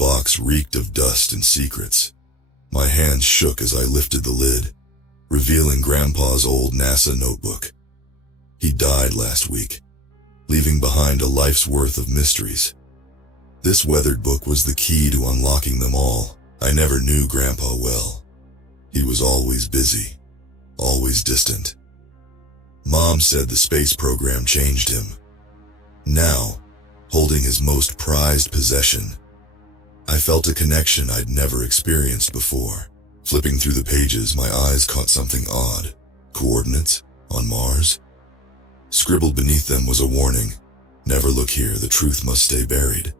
box reeked of dust and secrets. My hands shook as I lifted the lid, revealing Grandpa's old NASA notebook. He died last week, leaving behind a life's worth of mysteries. This weathered book was the key to unlocking them all. I never knew Grandpa well. He was always busy, always distant. Mom said the space program changed him. Now, holding his most prized possession, I felt a connection I'd never experienced before. Flipping through the pages, my eyes caught something odd. Coordinates on Mars? Scribbled beneath them was a warning. Never look here, the truth must stay buried.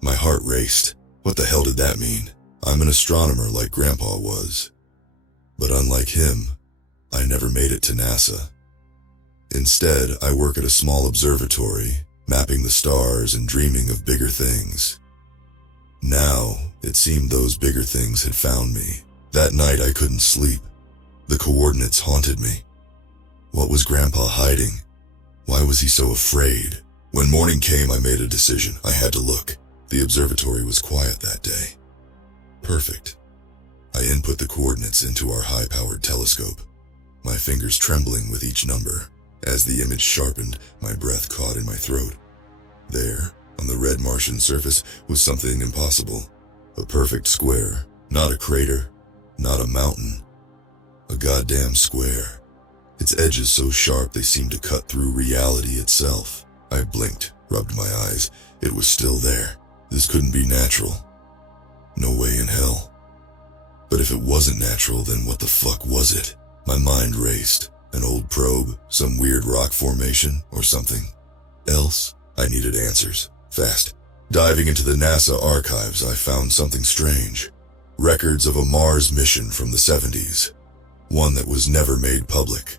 My heart raced. What the hell did that mean? I'm an astronomer like Grandpa was. But unlike him, I never made it to NASA. Instead, I work at a small observatory, mapping the stars and dreaming of bigger things. Now, it seemed those bigger things had found me. That night I couldn't sleep. The coordinates haunted me. What was Grandpa hiding? Why was he so afraid? When morning came, I made a decision. I had to look. The observatory was quiet that day. Perfect. I input the coordinates into our high-powered telescope, my fingers trembling with each number. As the image sharpened, my breath caught in my throat. There, on the red Martian surface, was something impossible. A perfect square, not a crater, not a mountain. A goddamn square. Its edges so sharp they seemed to cut through reality itself. I blinked, rubbed my eyes. It was still there. This couldn't be natural. No way in hell. But if it wasn't natural, then what the fuck was it? My mind raced. An old probe, some weird rock formation, or something else? I needed answers, fast. Diving into the NASA archives, I found something strange. Records of a Mars mission from the 70s. One that was never made public.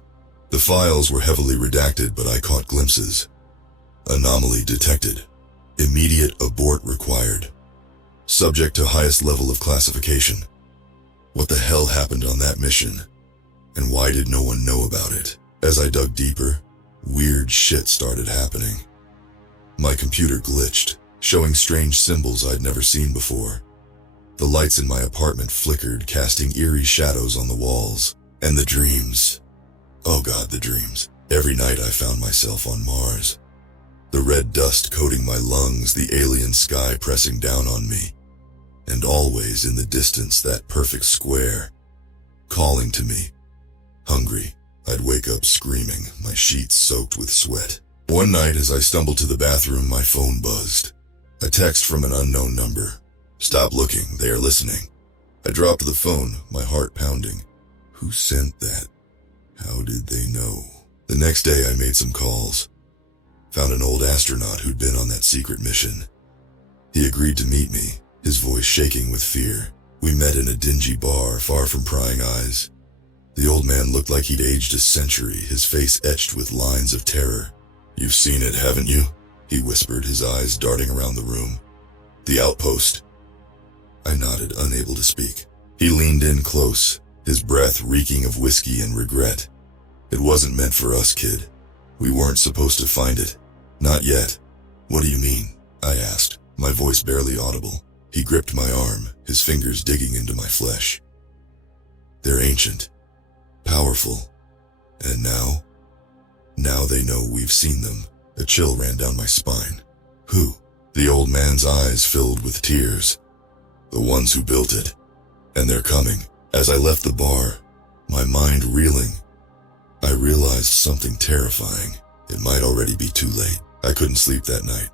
The files were heavily redacted, but I caught glimpses. Anomaly detected. Immediate abort required. Subject to highest level of classification. What the hell happened on that mission? And why did no one know about it? As I dug deeper, weird shit started happening. My computer glitched, showing strange symbols I'd never seen before. The lights in my apartment flickered, casting eerie shadows on the walls. And the dreams. Oh God, the dreams. Every night I found myself on Mars. The red dust coating my lungs, the alien sky pressing down on me. And always in the distance, that perfect square, calling to me. Hungry, I'd wake up screaming, my sheets soaked with sweat. One night as I stumbled to the bathroom, my phone buzzed. A text from an unknown number. Stop looking, they are listening. I dropped the phone, my heart pounding. Who sent that? How did they know? The next day I made some calls. Found an old astronaut who'd been on that secret mission. He agreed to meet me, his voice shaking with fear. We met in a dingy bar far from prying eyes. The old man looked like he'd aged a century, his face etched with lines of terror. You've seen it, haven't you? He whispered, his eyes darting around the room. The outpost. I nodded, unable to speak. He leaned in close, his breath reeking of whiskey and regret. It wasn't meant for us, kid. We weren't supposed to find it. Not yet. What do you mean? I asked, my voice barely audible. He gripped my arm, his fingers digging into my flesh. They're ancient. Powerful. And now? Now they know we've seen them. A chill ran down my spine. Who? The old man's eyes filled with tears. The ones who built it. And they're coming. As I left the bar, my mind reeling, I realized something terrifying. It might already be too late. I couldn't sleep that night.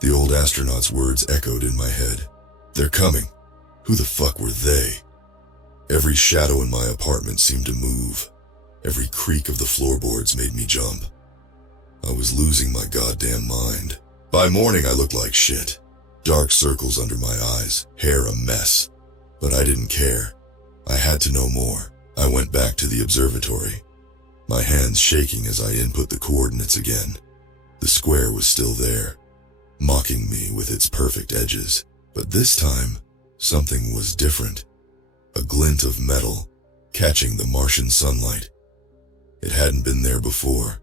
The old astronaut's words echoed in my head. They're coming. Who the fuck were they? Every shadow in my apartment seemed to move. Every creak of the floorboards made me jump. I was losing my goddamn mind. By morning I looked like shit. Dark circles under my eyes, hair a mess. But I didn't care. I had to know more. I went back to the observatory, my hands shaking as I input the coordinates again. The square was still there, mocking me with its perfect edges. But this time, something was different. A glint of metal, catching the Martian sunlight. It hadn't been there before.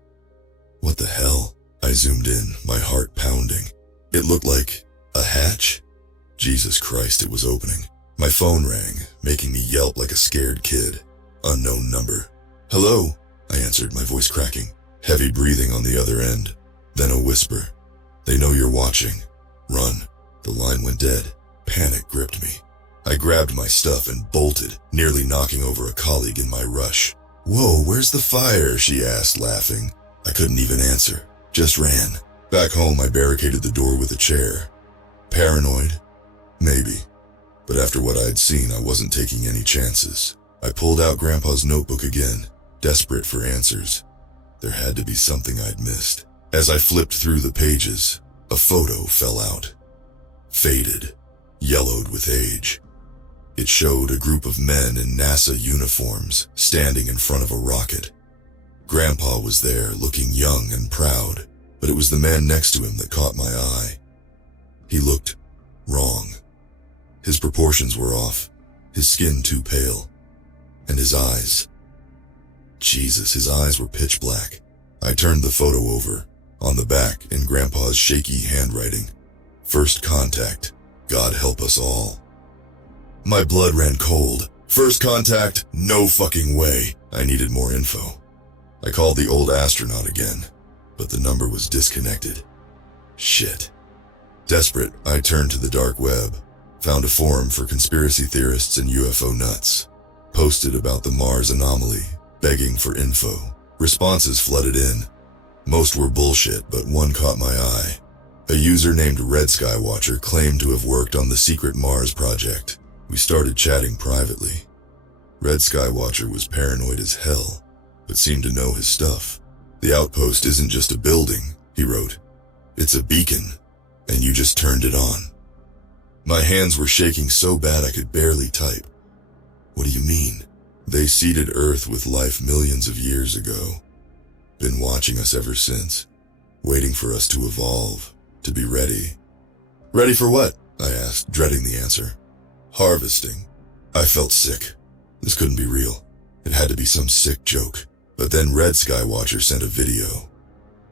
What the hell? I zoomed in, my heart pounding. It looked like a hatch? Jesus Christ, it was opening. My phone rang, making me yelp like a scared kid. Unknown number. Hello, I answered, my voice cracking. Heavy breathing on the other end. Then a whisper. They know you're watching. Run. The line went dead. Panic gripped me. I grabbed my stuff and bolted, nearly knocking over a colleague in my rush. Whoa, where's the fire? She asked, laughing. I couldn't even answer. Just ran. Back home, I barricaded the door with a chair. Paranoid? Maybe. But after what I'd seen, I wasn't taking any chances. I pulled out Grandpa's notebook again, desperate for answers. There had to be something I'd missed. As I flipped through the pages, a photo fell out. Faded, yellowed with age. It showed a group of men in NASA uniforms standing in front of a rocket. Grandpa was there, looking young and proud, but it was the man next to him that caught my eye. He looked wrong. His proportions were off, his skin too pale, and his eyes. Jesus, his eyes were pitch black. I turned the photo over. On the back, in Grandpa's shaky handwriting, First contact. God help us all. My blood ran cold. First contact? No fucking way. I needed more info. I called the old astronaut again, but the number was disconnected. Shit. Desperate, I turned to the dark web, found a forum for conspiracy theorists and UFO nuts, posted about the Mars anomaly, begging for info. Responses flooded in. Most were bullshit, but one caught my eye. A user named Red Skywatcher claimed to have worked on the secret Mars project. We started chatting privately. Red Skywatcher was paranoid as hell, but seemed to know his stuff. The outpost isn't just a building, he wrote. It's a beacon, and you just turned it on. My hands were shaking so bad I could barely type. What do you mean? They seeded Earth with life millions of years ago. Been watching us ever since, waiting for us to evolve, to be ready. Ready for what? I asked, dreading the answer. Harvesting. I felt sick. This couldn't be real. It had to be some sick joke. But then Red Skywatcher sent a video.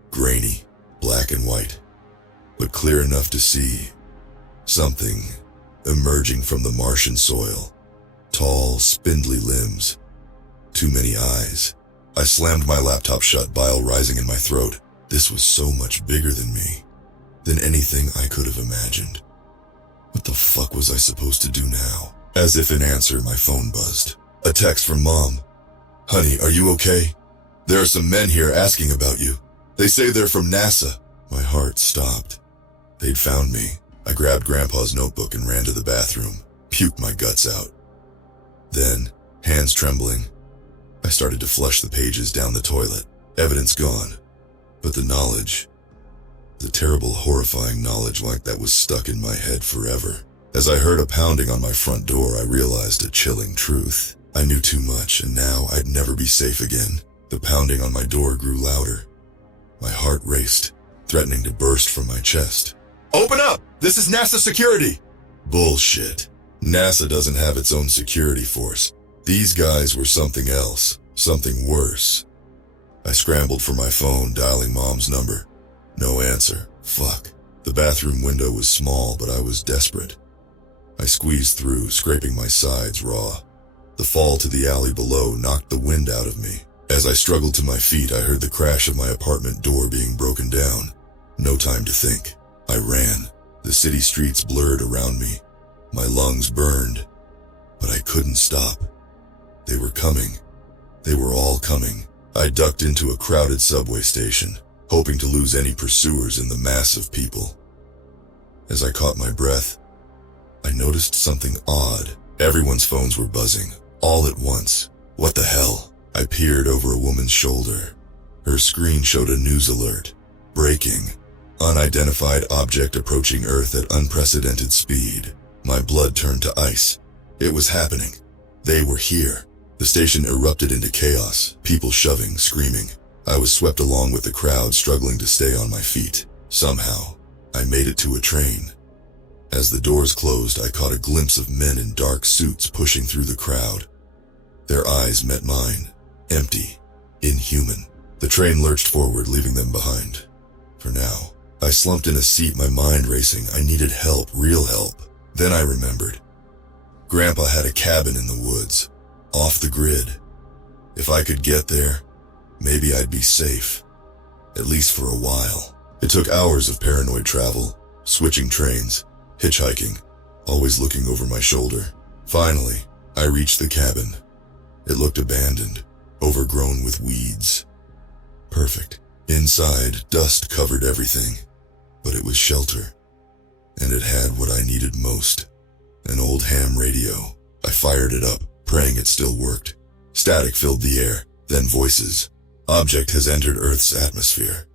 Grainy, black and white, but clear enough to see. Something emerging from the Martian soil. Tall, spindly limbs. Too many eyes. I slammed my laptop shut, bile rising in my throat. This was so much bigger than me, than anything I could have imagined. What the fuck was I supposed to do now? As if in answer, my phone buzzed. A text from Mom. Honey, are you okay? There are some men here asking about you. They say they're from NASA. My heart stopped. They'd found me. I grabbed Grandpa's notebook and ran to the bathroom, puked my guts out. Then, hands trembling, I started to flush the pages down the toilet. Evidence gone. But the knowledge, the terrible, horrifying knowledge like that was stuck in my head forever. As I heard a pounding on my front door, I realized a chilling truth. I knew too much, and now I'd never be safe again. The pounding on my door grew louder. My heart raced, threatening to burst from my chest. Open up! This is NASA security! Bullshit. NASA doesn't have its own security force. These guys were something else, something worse. I scrambled for my phone, dialing Mom's number. No answer. Fuck. The bathroom window was small, but I was desperate. I squeezed through, scraping my sides raw. The fall to the alley below knocked the wind out of me. As I struggled to my feet, I heard the crash of my apartment door being broken down. No time to think. I ran. The city streets blurred around me. My lungs burned, but I couldn't stop. They were coming. They were all coming. I ducked into a crowded subway station, hoping to lose any pursuers in the mass of people. As I caught my breath, I noticed something odd. Everyone's phones were buzzing, all at once. What the hell? I peered over a woman's shoulder. Her screen showed a news alert. Breaking. Unidentified object approaching Earth at unprecedented speed. My blood turned to ice. It was happening. They were here. The station erupted into chaos, people shoving, screaming. I was swept along with the crowd, struggling to stay on my feet. Somehow, I made it to a train. As the doors closed, I caught a glimpse of men in dark suits pushing through the crowd. Their eyes met mine, empty, inhuman. The train lurched forward, leaving them behind. For now, I slumped in a seat, my mind racing. I needed help, real help. Then I remembered. Grandpa had a cabin in the woods, off the grid. If I could get there, maybe I'd be safe, at least for a while. It took hours of paranoid travel, switching trains, hitchhiking, always looking over my shoulder. Finally, I reached the cabin. It looked abandoned, overgrown with weeds. Perfect. Inside, dust covered everything, but it was shelter. And it had what I needed most, an old ham radio. I fired it up, praying it still worked. Static filled the air, then voices. Object has entered Earth's atmosphere.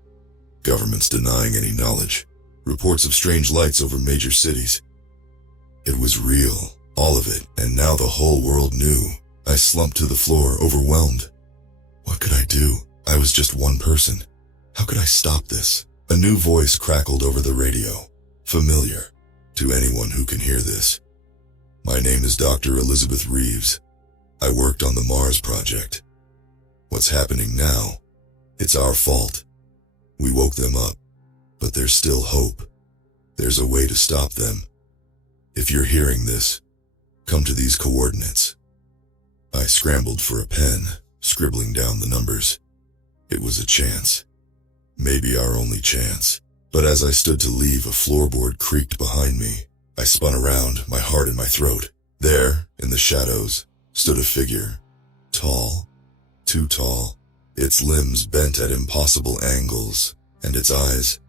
Governments denying any knowledge. Reports of strange lights over major cities. It was real, all of it, and now the whole world knew. I slumped to the floor, overwhelmed. What could I do? I was just one person. How could I stop this? A new voice crackled over the radio. Familiar to anyone who can hear this. My name is Dr. Elizabeth Reeves. I worked on the Mars project. What's happening now? It's our fault. We woke them up, but there's still hope. There's a way to stop them. If you're hearing this, come to these coordinates. I scrambled for a pen, scribbling down the numbers. It was a chance. Maybe our only chance. But as I stood to leave, a floorboard creaked behind me. I spun around, my heart in my throat. There, in the shadows, stood a figure. Tall. Too tall. Its limbs bent at impossible angles. And its eyes.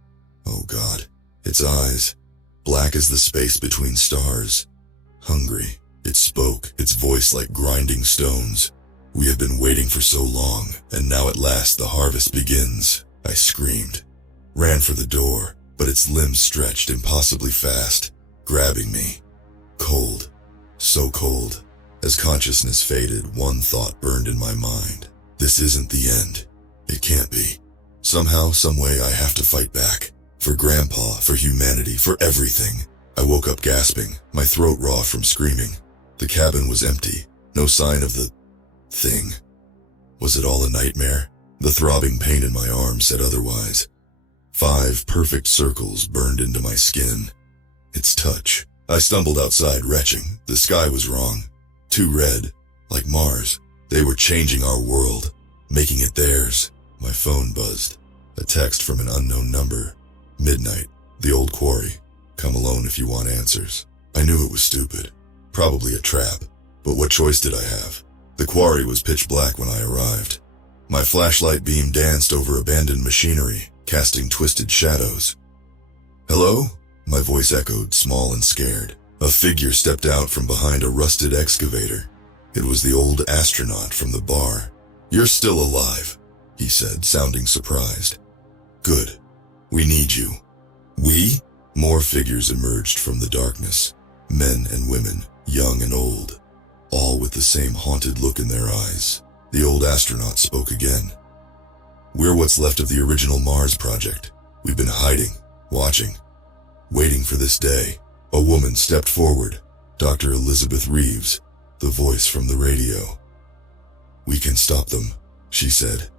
Oh God. Its eyes. Black as the space between stars. Hungry. It spoke, its voice like grinding stones. We have been waiting for so long, and now at last the harvest begins. I screamed. Ran for the door, but its limbs stretched impossibly fast, grabbing me. Cold. So cold. As consciousness faded, one thought burned in my mind. This isn't the end. It can't be. Somehow, someway, I have to fight back. For Grandpa, for humanity, for everything. I woke up gasping, my throat raw from screaming. The cabin was empty. No sign of the thing. Was it all a nightmare? The throbbing pain in my arm said otherwise. 5 perfect circles burned into my skin. Its touch. I stumbled outside, retching. The sky was wrong. Too red. Like Mars. They were changing our world. Making it theirs. My phone buzzed. A text from an unknown number. Midnight. The old quarry. Come alone if you want answers. I knew it was stupid. Probably a trap. But what choice did I have? The quarry was pitch black when I arrived. My flashlight beam danced over abandoned machinery, casting twisted shadows. Hello? My voice echoed, small and scared. A figure stepped out from behind a rusted excavator. It was the old astronaut from the bar. You're still alive, he said, sounding surprised. Good. We need you. We? More figures emerged from the darkness. Men and women, young and old. All with the same haunted look in their eyes. The old astronaut spoke again. We're what's left of the original Mars project. We've been hiding, watching, waiting for this day. A woman stepped forward. Dr. Elizabeth Reeves, the voice from the radio. We can stop them, she said.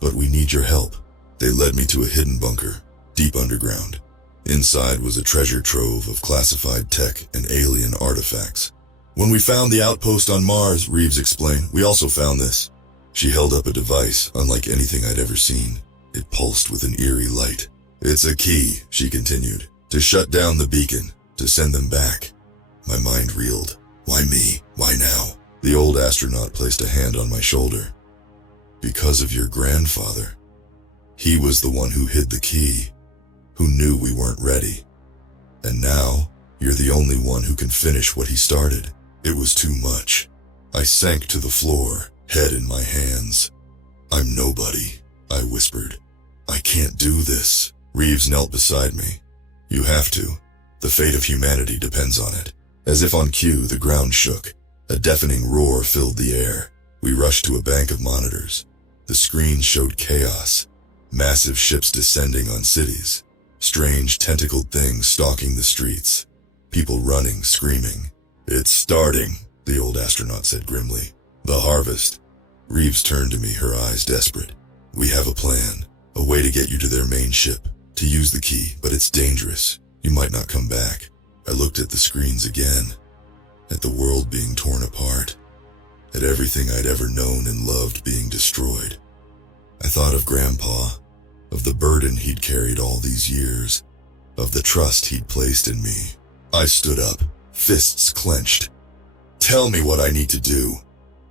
But we need your help. They led me to a hidden bunker, deep underground. Inside was a treasure trove of classified tech and alien artifacts. When we found the outpost on Mars, Reeves explained, we also found this. She held up a device unlike anything I'd ever seen. It pulsed with an eerie light. It's a key, she continued, to shut down the beacon, to send them back. My mind reeled. Why me? Why now? The old astronaut placed a hand on my shoulder. Because of your grandfather. He was the one who hid the key, who knew we weren't ready. And now, you're the only one who can finish what he started. It was too much. I sank to the floor, head in my hands. I'm nobody, I whispered. I can't do this. Reeves knelt beside me. You have to. The fate of humanity depends on it. As if on cue, the ground shook. A deafening roar filled the air. We rushed to a bank of monitors. The screen showed chaos. Massive ships descending on cities. Strange tentacled things stalking the streets. People running, screaming. It's starting, the old astronaut said grimly. The harvest. Reeves turned to me, her eyes desperate. We have a plan. A way to get you to their main ship. To use the key, but it's dangerous. You might not come back. I looked at the screens again, at the world being torn apart, at everything I'd ever known and loved being destroyed. I thought of Grandpa, of the burden he'd carried all these years, of the trust he'd placed in me. I stood up, fists clenched. Tell me what I need to do.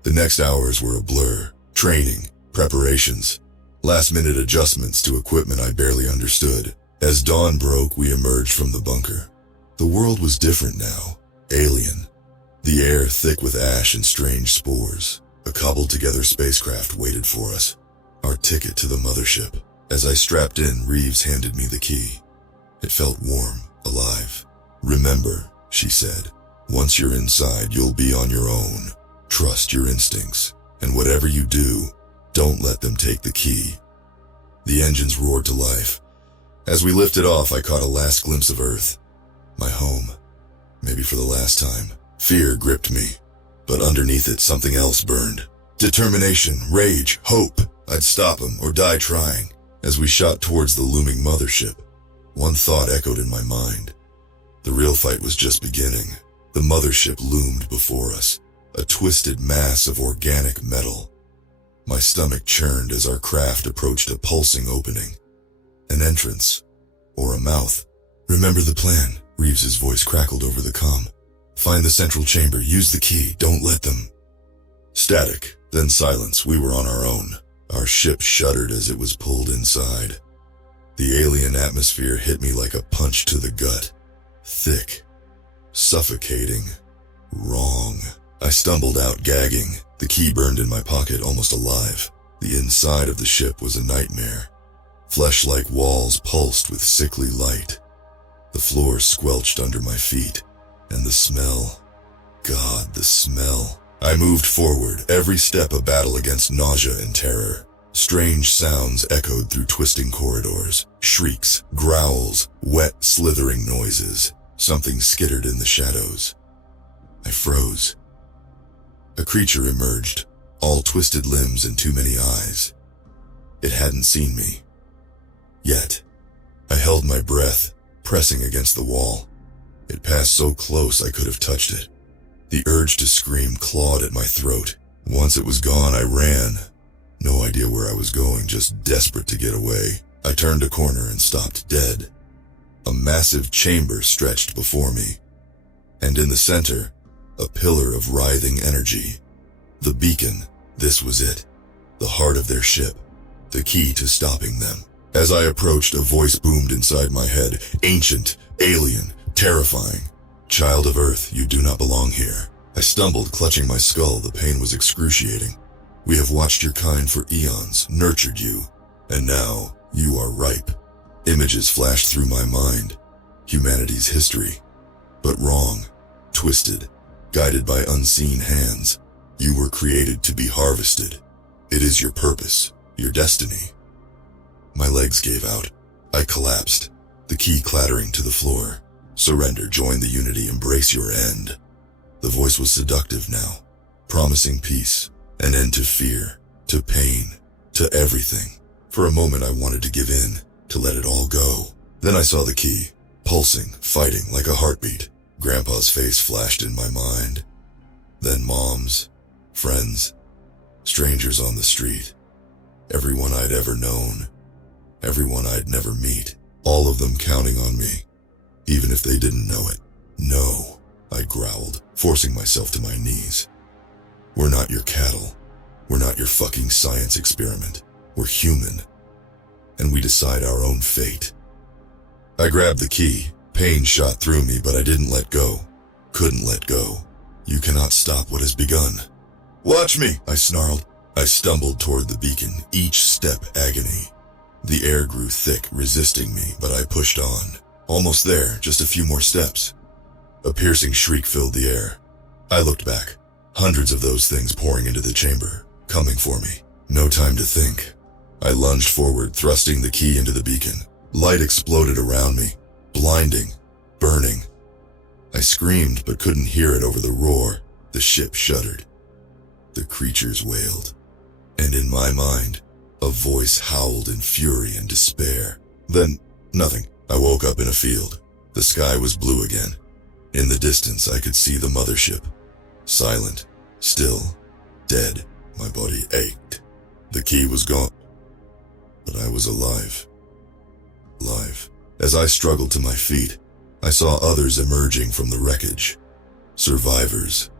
The next hours were a blur. Training, preparations, last-minute adjustments to equipment I barely understood. As dawn broke, we emerged from the bunker. The world was different now, alien. The air thick with ash and strange spores. A cobbled-together spacecraft waited for us. Our ticket to the mothership. As I strapped in, Reeves handed me the key. It felt warm, alive. Remember, she said, once you're inside, you'll be on your own. Trust your instincts, and whatever you do, don't let them take the key. The engines roared to life. As we lifted off, I caught a last glimpse of Earth. My home. Maybe for the last time. Fear gripped me, but underneath it something else burned. Determination, rage, hope. I'd stop him or die trying. As we shot towards the looming mothership, one thought echoed in my mind. The real fight was just beginning. The mothership loomed before us, a twisted mass of organic metal. My stomach churned as our craft approached a pulsing opening. An entrance, or a mouth. Remember the plan, Reeves's voice crackled over the comm. Find the central chamber, use the key, don't let them. Static, then silence. We were on our own. Our ship shuddered as it was pulled inside. The alien atmosphere hit me like a punch to the gut. Thick, suffocating, wrong. I stumbled out, gagging. The key burned in my pocket, almost alive. The inside of the ship was a nightmare. Flesh-like walls pulsed with sickly light. The floor squelched under my feet. And the smell. God, the smell. I moved forward, every step a battle against nausea and terror. Strange sounds echoed through twisting corridors. Shrieks, growls, wet, slithering noises. Something skittered in the shadows. I froze. A creature emerged, all twisted limbs and too many eyes. It hadn't seen me. Yet. I held my breath, pressing against the wall. It passed so close I could have touched it. The urge to scream clawed at my throat. Once it was gone, I ran. No idea where I was going, just desperate to get away. I turned a corner and stopped dead. A massive chamber stretched before me. And in the center, a pillar of writhing energy. The beacon, this was it. The heart of their ship. The key to stopping them. As I approached, a voice boomed inside my head. Ancient, alien, terrifying. Child of Earth, you do not belong here. I stumbled, clutching my skull. The pain was excruciating. We have watched your kind for eons, nurtured you, and now you are ripe. Images flashed through my mind. Humanity's history. But wrong, twisted, guided by unseen hands. You were created to be harvested. It is your purpose, your destiny. My legs gave out. I collapsed, the key clattering to the floor. Surrender, join the unity, embrace your end. The voice was seductive now, promising peace, an end to fear, to pain, to everything. For a moment I wanted to give in, to let it all go. Then I saw the key, pulsing, fighting like a heartbeat. Grandpa's face flashed in my mind. Then Mom's, friends, strangers on the street. Everyone I'd ever known, everyone I'd never meet. All of them counting on me, even if they didn't know it. No, I growled, forcing myself to my knees. We're not your cattle. We're not your fucking science experiment. We're human. And we decide our own fate. I grabbed the key. Pain shot through me, but I didn't let go. Couldn't let go. You cannot stop what has begun. Watch me, I snarled. I stumbled toward the beacon, each step agony. The air grew thick, resisting me, but I pushed on. Almost there, just a few more steps. A piercing shriek filled the air. I looked back. Hundreds of those things pouring into the chamber, coming for me. No time to think. I lunged forward, thrusting the key into the beacon. Light exploded around me, blinding, burning. I screamed but couldn't hear it over the roar. The ship shuddered. The creatures wailed. And in my mind, a voice howled in fury and despair. Then, nothing. I woke up in a field. The sky was blue again. In the distance, I could see the mothership. Silent, still, dead. My body ached. The key was gone, but I was alive. Alive. As I struggled to my feet, I saw others emerging from the wreckage. Survivors,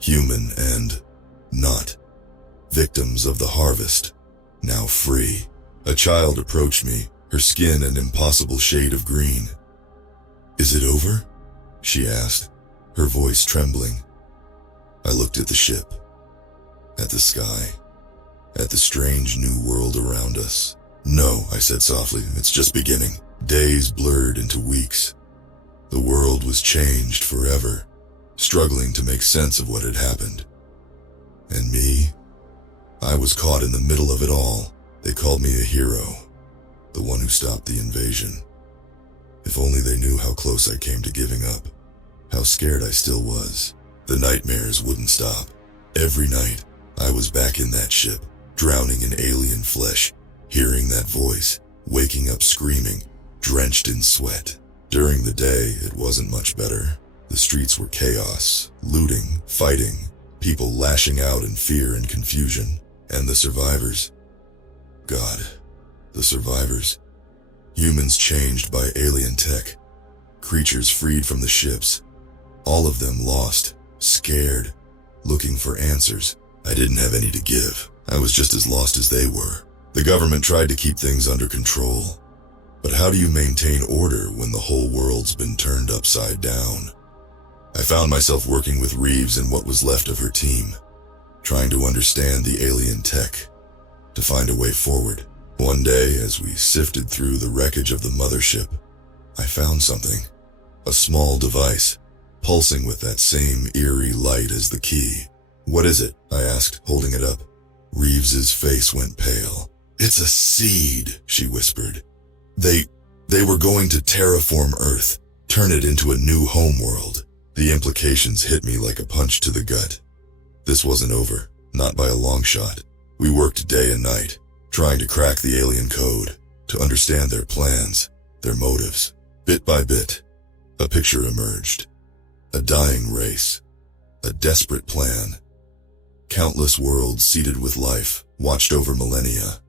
human and not. Victims of the harvest, now free. A child approached me, her skin an impossible shade of green. "Is it over?" she asked, her voice trembling. I looked at the ship, at the sky, at the strange new world around us. "No," I said softly, "it's just beginning." Days blurred into weeks. The world was changed forever, struggling to make sense of what had happened. And me? I was caught in the middle of it all. They called me a hero, the one who stopped the invasion. If only they knew how close I came to giving up, how scared I still was. The nightmares wouldn't stop. Every night, I was back in that ship, drowning in alien flesh, hearing that voice, waking up screaming, drenched in sweat. During the day, it wasn't much better. The streets were chaos, looting, fighting, people lashing out in fear and confusion. And the survivors. God, the survivors. Humans changed by alien tech. Creatures freed from the ships. All of them lost, scared, looking for answers. I didn't have any to give. I was just as lost as they were. The government tried to keep things under control. But how do you maintain order when the whole world's been turned upside down? I found myself working with Reeves and what was left of her team, trying to understand the alien tech, to find a way forward. One day, as we sifted through the wreckage of the mothership, I found something. A small device, pulsing with that same eerie light as the key. "What is it?" I asked, holding it up. Reeves's face went pale. "It's a seed," she whispered. They were going to terraform Earth, turn it into a new homeworld." The implications hit me like a punch to the gut. This wasn't over, not by a long shot. We worked day and night, trying to crack the alien code, to understand their plans, their motives. Bit by bit, a picture emerged. A dying race, a desperate plan. Countless worlds seeded with life, watched over millennia.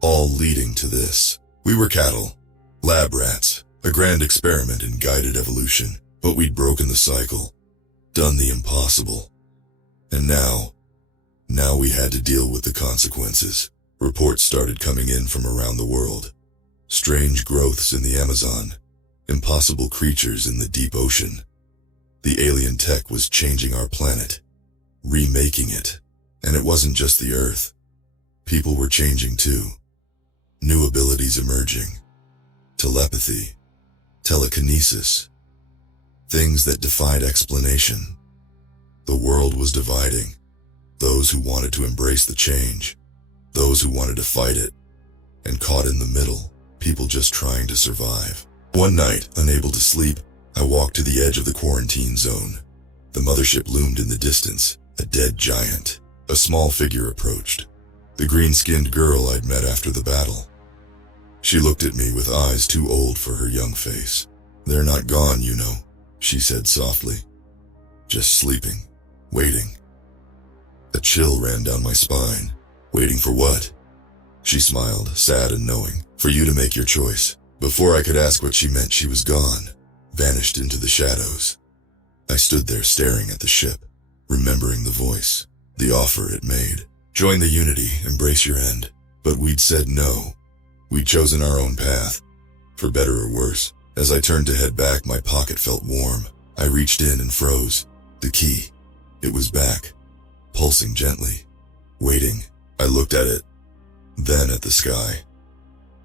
All leading to this. We were cattle, lab rats, a grand experiment in guided evolution. But we'd broken the cycle, done the impossible. And now we had to deal with the consequences. Reports started coming in from around the world. Strange growths in the Amazon, impossible creatures in the deep ocean. The alien tech was changing our planet, remaking it. And it wasn't just the Earth. People were changing too. New abilities emerging. Telepathy, telekinesis. Things that defied explanation. The world was dividing. Those who wanted to embrace the change. Those who wanted to fight it. And caught in the middle, people just trying to survive. One night, unable to sleep, I walked to the edge of the quarantine zone. The mothership loomed in the distance, a dead giant. A small figure approached. The green-skinned girl I'd met after the battle. She looked at me with eyes too old for her young face. "They're not gone, you know," she said softly. "Just sleeping, waiting." A chill ran down my spine. "Waiting for what?" She smiled, sad and knowing. "For you to make your choice." Before I could ask what she meant, she was gone, vanished into the shadows. I stood there staring at the ship, remembering the voice, the offer it made. Join the Unity, embrace your end. But we'd said no. We'd chosen our own path, for better or worse. As I turned to head back, my pocket felt warm. I reached in and froze. The key. It was back, pulsing gently, waiting. I looked at it, then at the sky,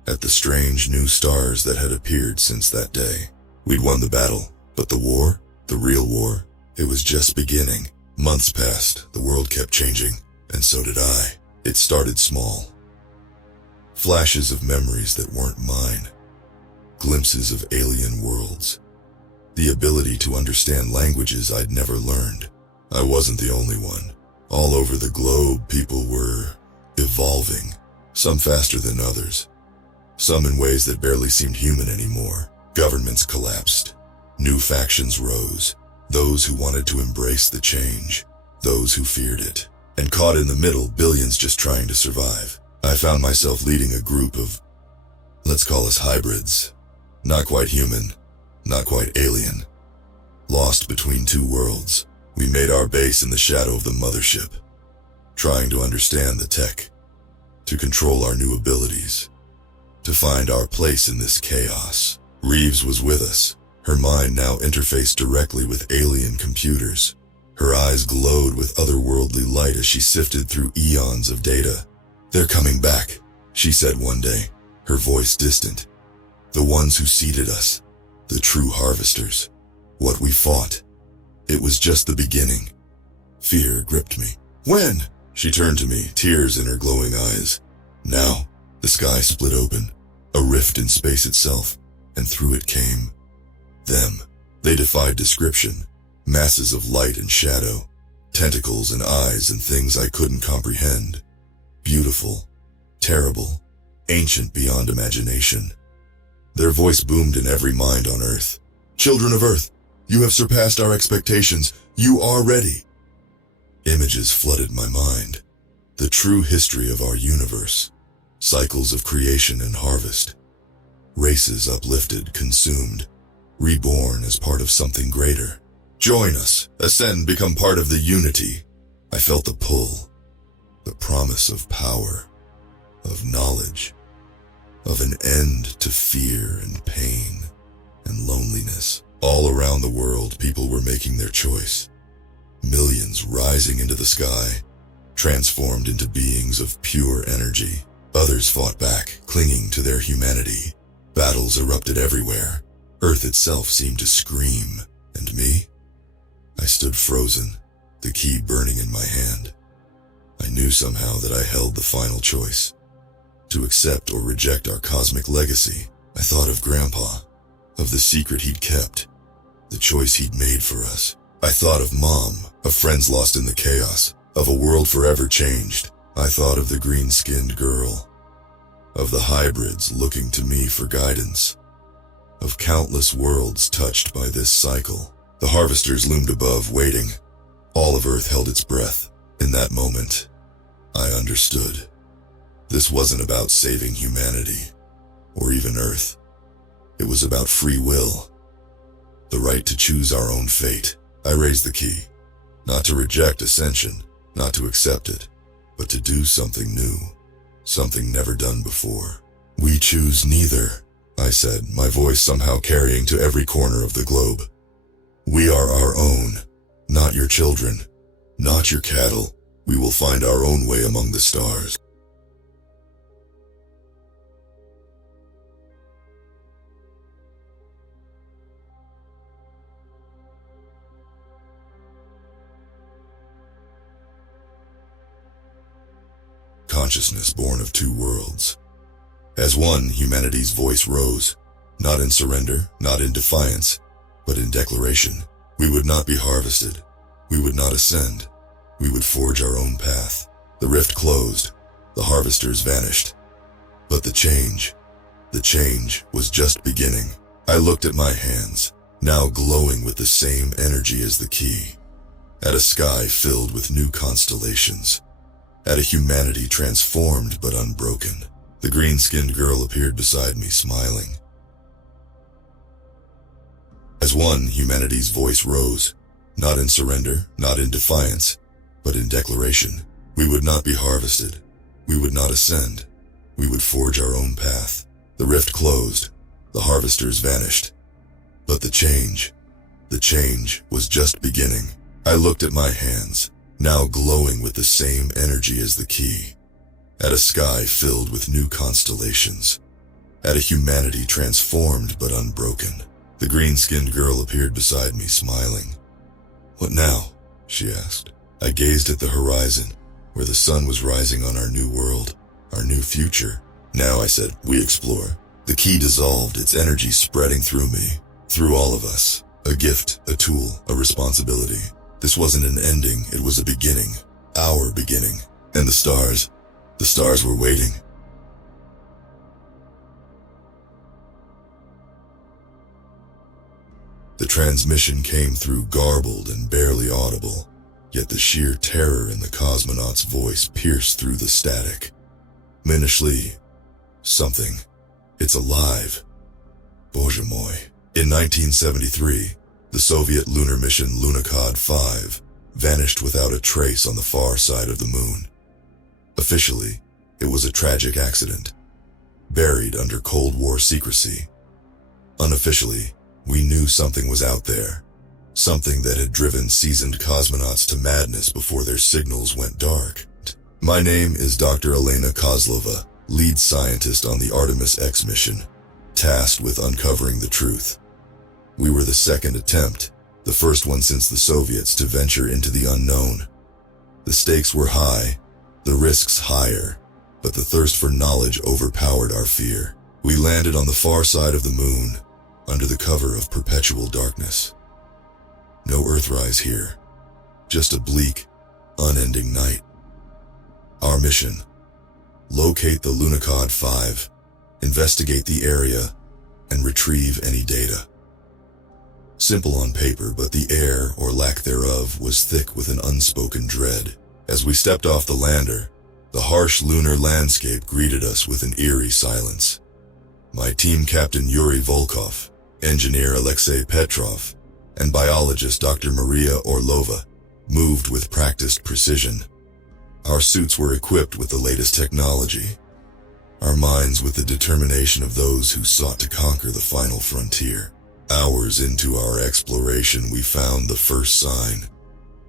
at the strange new stars that had appeared since that day. We'd won the battle, but the war, the real war, it was just beginning. Months passed, the world kept changing, and so did I. It started small. Flashes of memories that weren't mine. Glimpses of alien worlds. The ability to understand languages I'd never learned. I wasn't the only one. All over the globe, people were evolving, some faster than others, some in ways that barely seemed human anymore. Governments collapsed. New factions rose, those who wanted to embrace the change, those who feared it, and caught in the middle, billions just trying to survive. I found myself leading a group of, let's call us hybrids, not quite human, not quite alien. Lost between two worlds, we made our base in the shadow of the mothership, trying to understand the tech, to control our new abilities, to find our place in this chaos. Reeves was with us, her mind now interfaced directly with alien computers. Her eyes glowed with otherworldly light as she sifted through eons of data. "They're coming back," she said one day, her voice distant. "The ones who seeded us, the true harvesters. What we fought. It was just the beginning." Fear gripped me. "When?" She turned to me, tears in her glowing eyes. "Now." The sky split open, a rift in space itself, and through it came them. They defied description, masses of light and shadow, tentacles and eyes and things I couldn't comprehend. Beautiful, terrible, ancient beyond imagination. Their voice boomed in every mind on Earth. "Children of Earth, you have surpassed our expectations. You are ready." Images flooded my mind. The true history of our universe. Cycles of creation and harvest. Races uplifted, consumed, reborn as part of something greater. "Join us, ascend, become part of the unity." I felt the pull, the promise of power, of knowledge, of an end to fear and pain and loneliness. All around the world, people were making their choice. Millions rising into the sky, transformed into beings of pure energy. Others fought back, clinging to their humanity. Battles erupted everywhere. Earth itself seemed to scream. And me? I stood frozen, the key burning in my hand. I knew somehow that I held the final choice. To accept or reject our cosmic legacy. I thought of Grandpa, of the secret he'd kept, the choice he'd made for us. I thought of Mom, of friends lost in the chaos, of a world forever changed. I thought of the green-skinned girl, of the hybrids looking to me for guidance, of countless worlds touched by this cycle. The harvesters loomed above, waiting. All of Earth held its breath. In that moment, I understood. This wasn't about saving humanity, or even Earth. It was about free will, the right to choose our own fate. I raised the key, not to reject ascension, not to accept it, but to do something new, something never done before. "We choose neither," I said, my voice somehow carrying to every corner of the globe. "We are our own, not your children, not your cattle. We will find our own way among the stars." Consciousness born of two worlds. As one, humanity's voice rose, not in surrender, not in defiance, but in declaration. We would not be harvested. We would not ascend. We would forge our own path. The rift closed. The harvesters vanished. But the change was just beginning. I looked at my hands, now glowing with the same energy as the key. At a sky filled with new constellations. At a humanity transformed but unbroken. The green-skinned girl appeared beside me, smiling. As one, humanity's voice rose, not in surrender, not in defiance, but in declaration. We would not be harvested. We would not ascend. We would forge our own path. The rift closed. The harvesters vanished. But the change was just beginning. I looked at my hands, now glowing with the same energy as the key. At a sky filled with new constellations. At a humanity transformed but unbroken. The green-skinned girl appeared beside me, smiling. "What now?" she asked. I gazed at the horizon, where the sun was rising on our new world, our new future. "Now," I said, "we explore." The key dissolved, its energy spreading through me, through all of us. A gift, a tool, a responsibility. This wasn't an ending, it was a beginning. Our beginning. And the stars were waiting. The transmission came through garbled and barely audible, yet the sheer terror in the cosmonaut's voice pierced through the static. Minishly, something. It's alive. Боже мой. In 1973, the Soviet lunar mission Lunokhod 5 vanished without a trace on the far side of the moon. Officially, it was a tragic accident, buried under Cold War secrecy. Unofficially, we knew something was out there, something that had driven seasoned cosmonauts to madness before their signals went dark. My name is Dr. Elena Kozlova, lead scientist on the Artemis X mission, tasked with uncovering the truth. We were the second attempt, the first one since the Soviets to venture into the unknown. The stakes were high, the risks higher, but the thirst for knowledge overpowered our fear. We landed on the far side of the moon, under the cover of perpetual darkness. No Earthrise here, just a bleak, unending night. Our mission: locate the Lunokhod 5, investigate the area, and retrieve any data. Simple on paper, but the air, or lack thereof, was thick with an unspoken dread. As we stepped off the lander, the harsh lunar landscape greeted us with an eerie silence. My team captain Yuri Volkov, engineer Alexei Petrov, and biologist Dr. Maria Orlova moved with practiced precision. Our suits were equipped with the latest technology, our minds with the determination of those who sought to conquer the final frontier. Hours into our exploration, we found the first sign: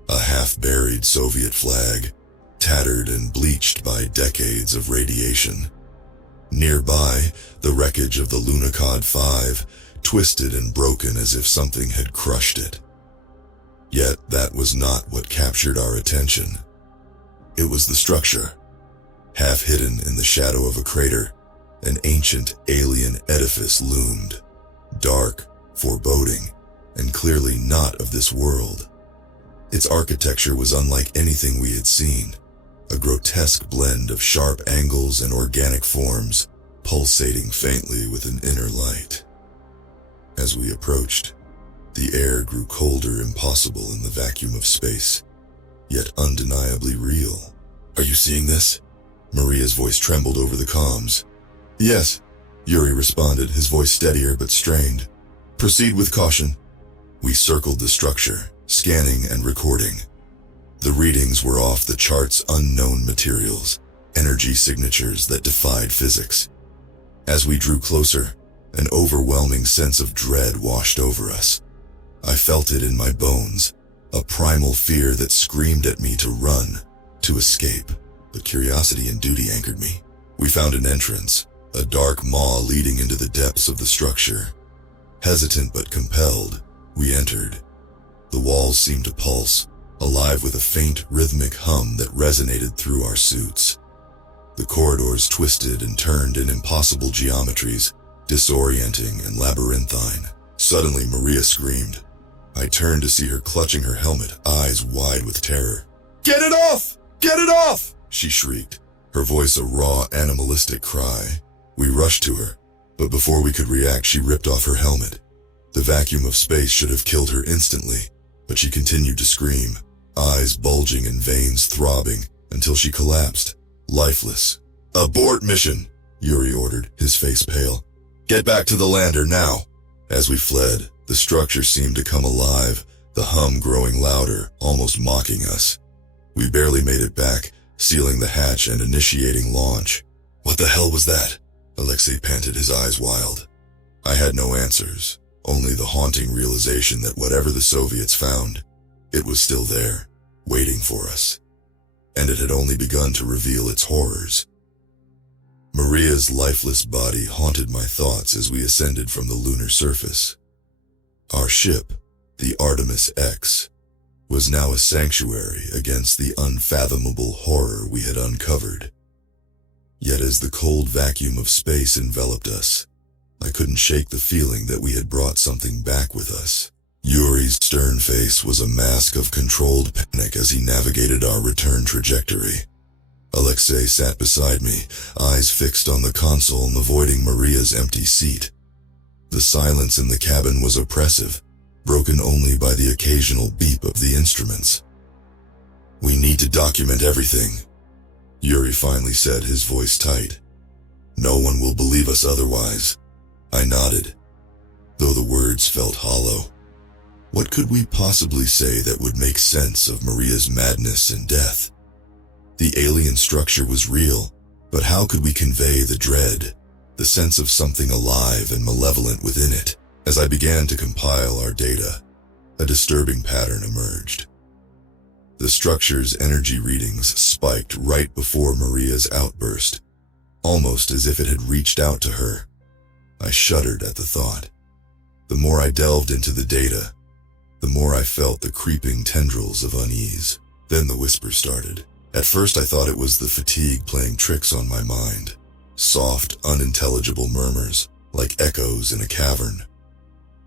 a half-buried Soviet flag, tattered and bleached by decades of radiation. Nearby, the wreckage of the Lunokhod 5, twisted and broken as if something had crushed it. Yet that was not what captured our attention. It was the structure. Half hidden in the shadow of a crater, an ancient alien edifice loomed, dark, foreboding, and clearly not of this world. Its architecture was unlike anything we had seen, a grotesque blend of sharp angles and organic forms, pulsating faintly with an inner light. As we approached, the air grew colder, impossible in the vacuum of space, yet undeniably real. "Are you seeing this?" Maria's voice trembled over the comms. "Yes," Yuri responded, his voice steadier but strained. "Proceed with caution." We circled the structure, scanning and recording. The readings were off the charts, unknown materials, energy signatures that defied physics. As we drew closer, an overwhelming sense of dread washed over us. I felt it in my bones, a primal fear that screamed at me to run, to escape, but curiosity and duty anchored me. We found an entrance, a dark maw leading into the depths of the structure. Hesitant but compelled, we entered. The walls seemed to pulse, alive with a faint rhythmic hum that resonated through our suits. The corridors twisted and turned in impossible geometries, disorienting and labyrinthine. Suddenly, Maria screamed. I turned to see her clutching her helmet, eyes wide with terror. "Get it off! Get it off!" she shrieked, her voice a raw, animalistic cry. We rushed to her, but before we could react, she ripped off her helmet. The vacuum of space should have killed her instantly, but she continued to scream, eyes bulging and veins throbbing, until she collapsed, lifeless. "Abort mission," Yuri ordered, his face pale. "Get back to the lander now." As we fled, the structure seemed to come alive, the hum growing louder, almost mocking us. We barely made it back, sealing the hatch and initiating launch. "What the hell was that?" Alexei panted, his eyes wild. I had no answers, only the haunting realization that whatever the Soviets found, it was still there, waiting for us. And it had only begun to reveal its horrors. Maria's lifeless body haunted my thoughts as we ascended from the lunar surface. Our ship, the Artemis X, was now a sanctuary against the unfathomable horror we had uncovered. Yet as the cold vacuum of space enveloped us, I couldn't shake the feeling that we had brought something back with us. Yuri's stern face was a mask of controlled panic as he navigated our return trajectory. Alexei sat beside me, eyes fixed on the console and avoiding Maria's empty seat. The silence in the cabin was oppressive, broken only by the occasional beep of the instruments. "We need to document everything," Yuri finally said, his voice tight. "No one will believe us otherwise." I nodded, though the words felt hollow. What could we possibly say that would make sense of Maria's madness and death? The alien structure was real, but how could we convey the dread, the sense of something alive and malevolent within it? As I began to compile our data, a disturbing pattern emerged. The structure's energy readings spiked right before Maria's outburst, almost as if it had reached out to her. I shuddered at the thought. The more I delved into the data, the more I felt the creeping tendrils of unease. Then the whisper started. At first I thought it was the fatigue playing tricks on my mind. Soft, unintelligible murmurs, like echoes in a cavern.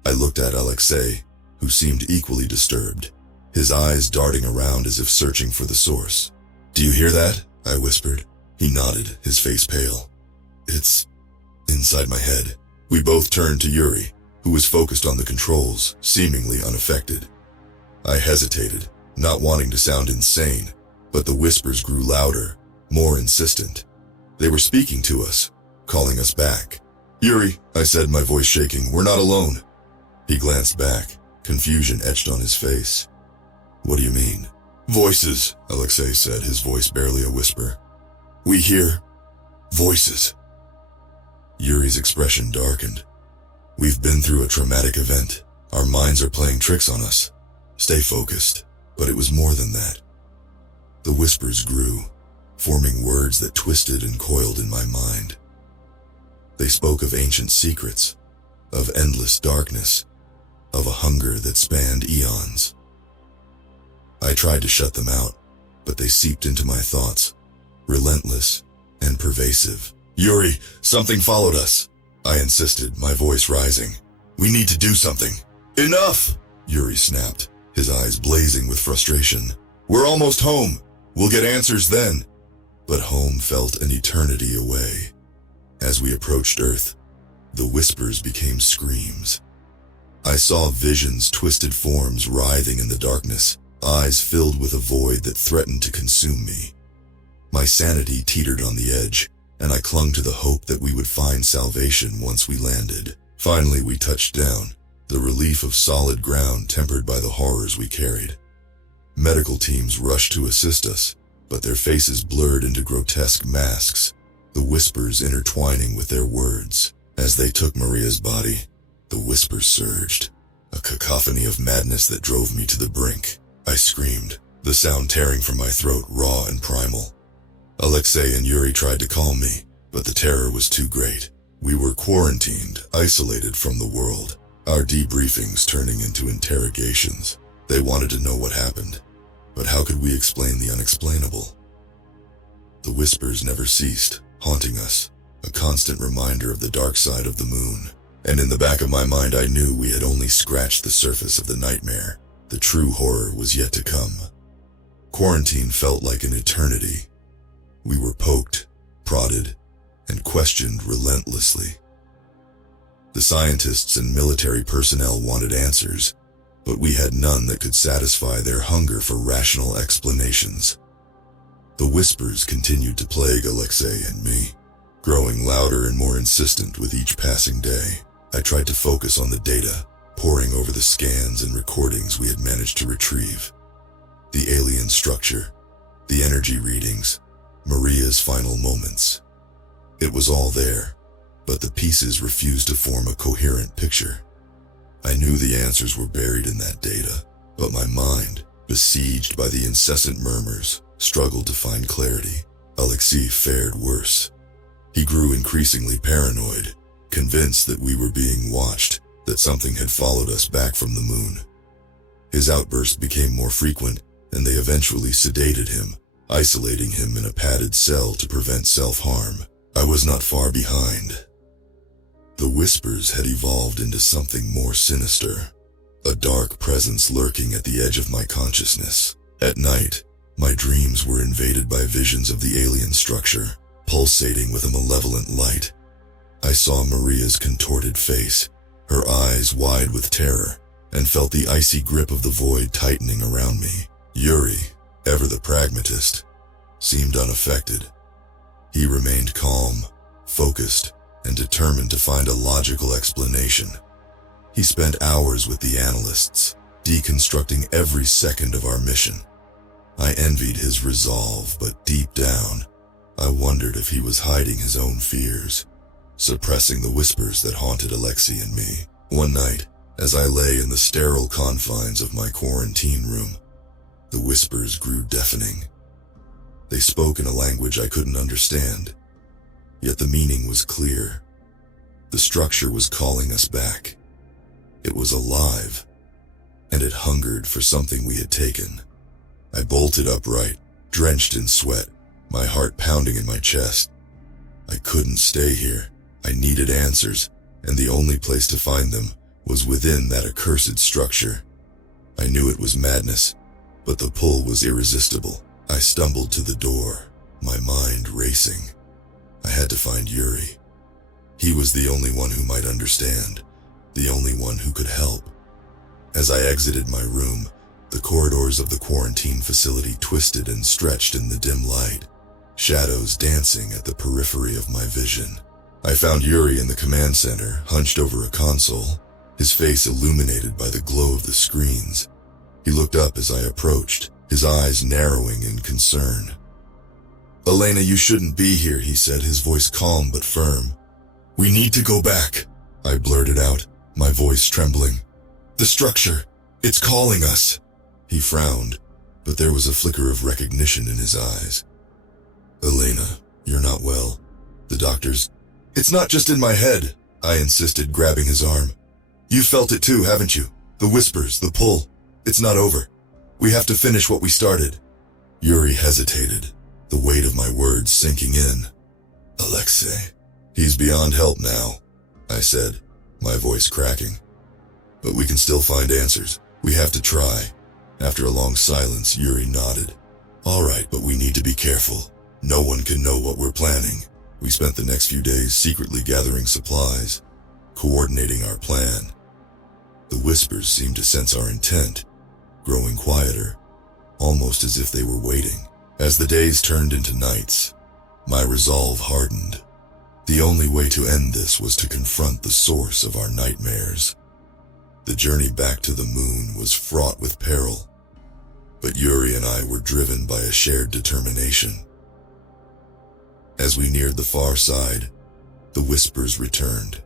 I looked at Alexei, who seemed equally disturbed, his eyes darting around as if searching for the source. "Do you hear that?" I whispered. He nodded, his face pale. "It's inside my head." We both turned to Yuri, who was focused on the controls, seemingly unaffected. I hesitated, not wanting to sound insane, but the whispers grew louder, more insistent. They were speaking to us, calling us back. "Yuri," I said, my voice shaking, "we're not alone." He glanced back, confusion etched on his face. "What do you mean?" "Voices," Alexei said, his voice barely a whisper. "We hear voices." Yuri's expression darkened. "We've been through a traumatic event. Our minds are playing tricks on us. Stay focused." But it was more than that. The whispers grew, forming words that twisted and coiled in my mind. They spoke of ancient secrets, of endless darkness, of a hunger that spanned eons. I tried to shut them out, but they seeped into my thoughts, relentless and pervasive. "Yuri, something followed us," I insisted, my voice rising. "We need to do something." "Enough!" Yuri snapped, his eyes blazing with frustration. "We're almost home. We'll get answers then." But home felt an eternity away. As we approached Earth, the whispers became screams. I saw visions, twisted forms writhing in the darkness, eyes filled with a void that threatened to consume me. My sanity teetered on the edge, and I clung to the hope that we would find salvation once we landed. Finally, we touched down, the relief of solid ground tempered by the horrors we carried. Medical teams rushed to assist us, but their faces blurred into grotesque masks, the whispers intertwining with their words. As they took Maria's body, the whispers surged, a cacophony of madness that drove me to the brink. I screamed, the sound tearing from my throat, raw and primal. Alexei and Yuri tried to calm me, but the terror was too great. We were quarantined, isolated from the world, our debriefings turning into interrogations. They wanted to know what happened, but how could we explain the unexplainable? The whispers never ceased, haunting us, a constant reminder of the dark side of the moon. And in the back of my mind I knew we had only scratched the surface of the nightmare. The true horror was yet to come. Quarantine felt like an eternity. We were poked, prodded, and questioned relentlessly. The scientists and military personnel wanted answers, but we had none that could satisfy their hunger for rational explanations. The whispers continued to plague Alexei and me, growing louder and more insistent with each passing day. I tried to focus on the data, poring over the scans and recordings we had managed to retrieve. The alien structure, the energy readings, Maria's final moments. It was all there, but the pieces refused to form a coherent picture. I knew the answers were buried in that data, but my mind, besieged by the incessant murmurs, struggled to find clarity. Alexei fared worse. He grew increasingly paranoid, convinced that we were being watched, that something had followed us back from the moon. His outbursts became more frequent, and they eventually sedated him, isolating him in a padded cell to prevent self-harm. I was not far behind. The whispers had evolved into something more sinister, a dark presence lurking at the edge of my consciousness. At night, my dreams were invaded by visions of the alien structure, pulsating with a malevolent light. I saw Maria's contorted face, her eyes wide with terror, and felt the icy grip of the void tightening around me. Yuri, ever the pragmatist, seemed unaffected. He remained calm, focused, and determined to find a logical explanation. He spent hours with the analysts, deconstructing every second of our mission. I envied his resolve, but deep down, I wondered if he was hiding his own fears, suppressing the whispers that haunted Alexei and me. One night, as I lay in the sterile confines of my quarantine room, the whispers grew deafening. They spoke in a language I couldn't understand, yet the meaning was clear. The structure was calling us back. It was alive, and it hungered for something we had taken. I bolted upright, drenched in sweat, my heart pounding in my chest. I couldn't stay here. I needed answers, and the only place to find them was within that accursed structure. I knew it was madness, but the pull was irresistible. I stumbled to the door, my mind racing. I had to find Yuri. He was the only one who might understand, the only one who could help. As I exited my room, the corridors of the quarantine facility twisted and stretched in the dim light, shadows dancing at the periphery of my vision. I found Yuri in the command center, hunched over a console, his face illuminated by the glow of the screens. He looked up as I approached, his eyes narrowing in concern. "Elena, you shouldn't be here," he said, his voice calm but firm. "We need to go back," I blurted out, my voice trembling. "The structure, it's calling us." He frowned, but there was a flicker of recognition in his eyes. "Elena, you're not well. The doctors—" "It's not just in my head," I insisted, grabbing his arm. "You felt it too, haven't you? The whispers, the pull. It's not over. We have to finish what we started." Yuri hesitated, the weight of my words sinking in. "Alexei, he's beyond help now," I said, my voice cracking. "But we can still find answers. We have to try." After a long silence, Yuri nodded. "All right, but we need to be careful. No one can know what we're planning." We spent the next few days secretly gathering supplies, coordinating our plan. The whispers seemed to sense our intent, growing quieter, almost as if they were waiting. As the days turned into nights, my resolve hardened. The only way to end this was to confront the source of our nightmares. The journey back to the moon was fraught with peril, but Yuri and I were driven by a shared determination. As we neared the far side, the whispers returned,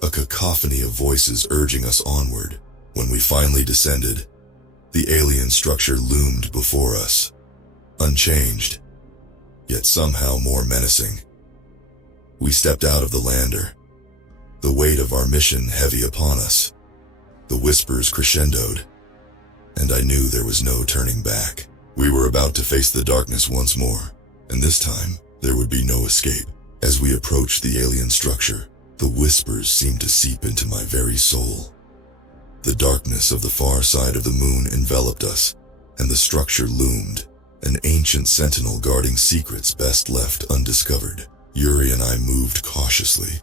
a cacophony of voices urging us onward. When we finally descended, the alien structure loomed before us, unchanged, yet somehow more menacing. We stepped out of the lander, the weight of our mission heavy upon us. The whispers crescendoed, and I knew there was no turning back. We were about to face the darkness once more, and this time, there would be no escape. As we approached the alien structure, the whispers seemed to seep into my very soul. The darkness of the far side of the moon enveloped us, and the structure loomed, an ancient sentinel guarding secrets best left undiscovered. Yuri and I moved cautiously,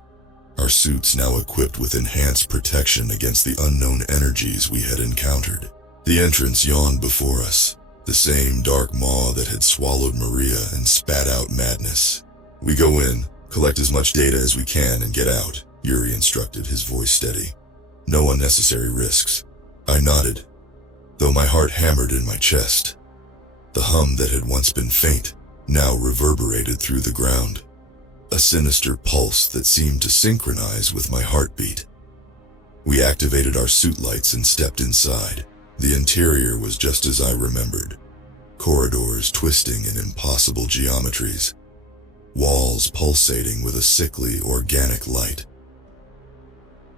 our suits now equipped with enhanced protection against the unknown energies we had encountered. The entrance yawned before us, the same dark maw that had swallowed Maria and spat out madness. "We go in, collect as much data as we can, and get out," Yuri instructed, his voice steady. "No unnecessary risks." I nodded, though my heart hammered in my chest. The hum that had once been faint now reverberated through the ground, a sinister pulse that seemed to synchronize with my heartbeat. We activated our suit lights and stepped inside. The interior was just as I remembered, corridors twisting in impossible geometries, walls pulsating with a sickly, organic light.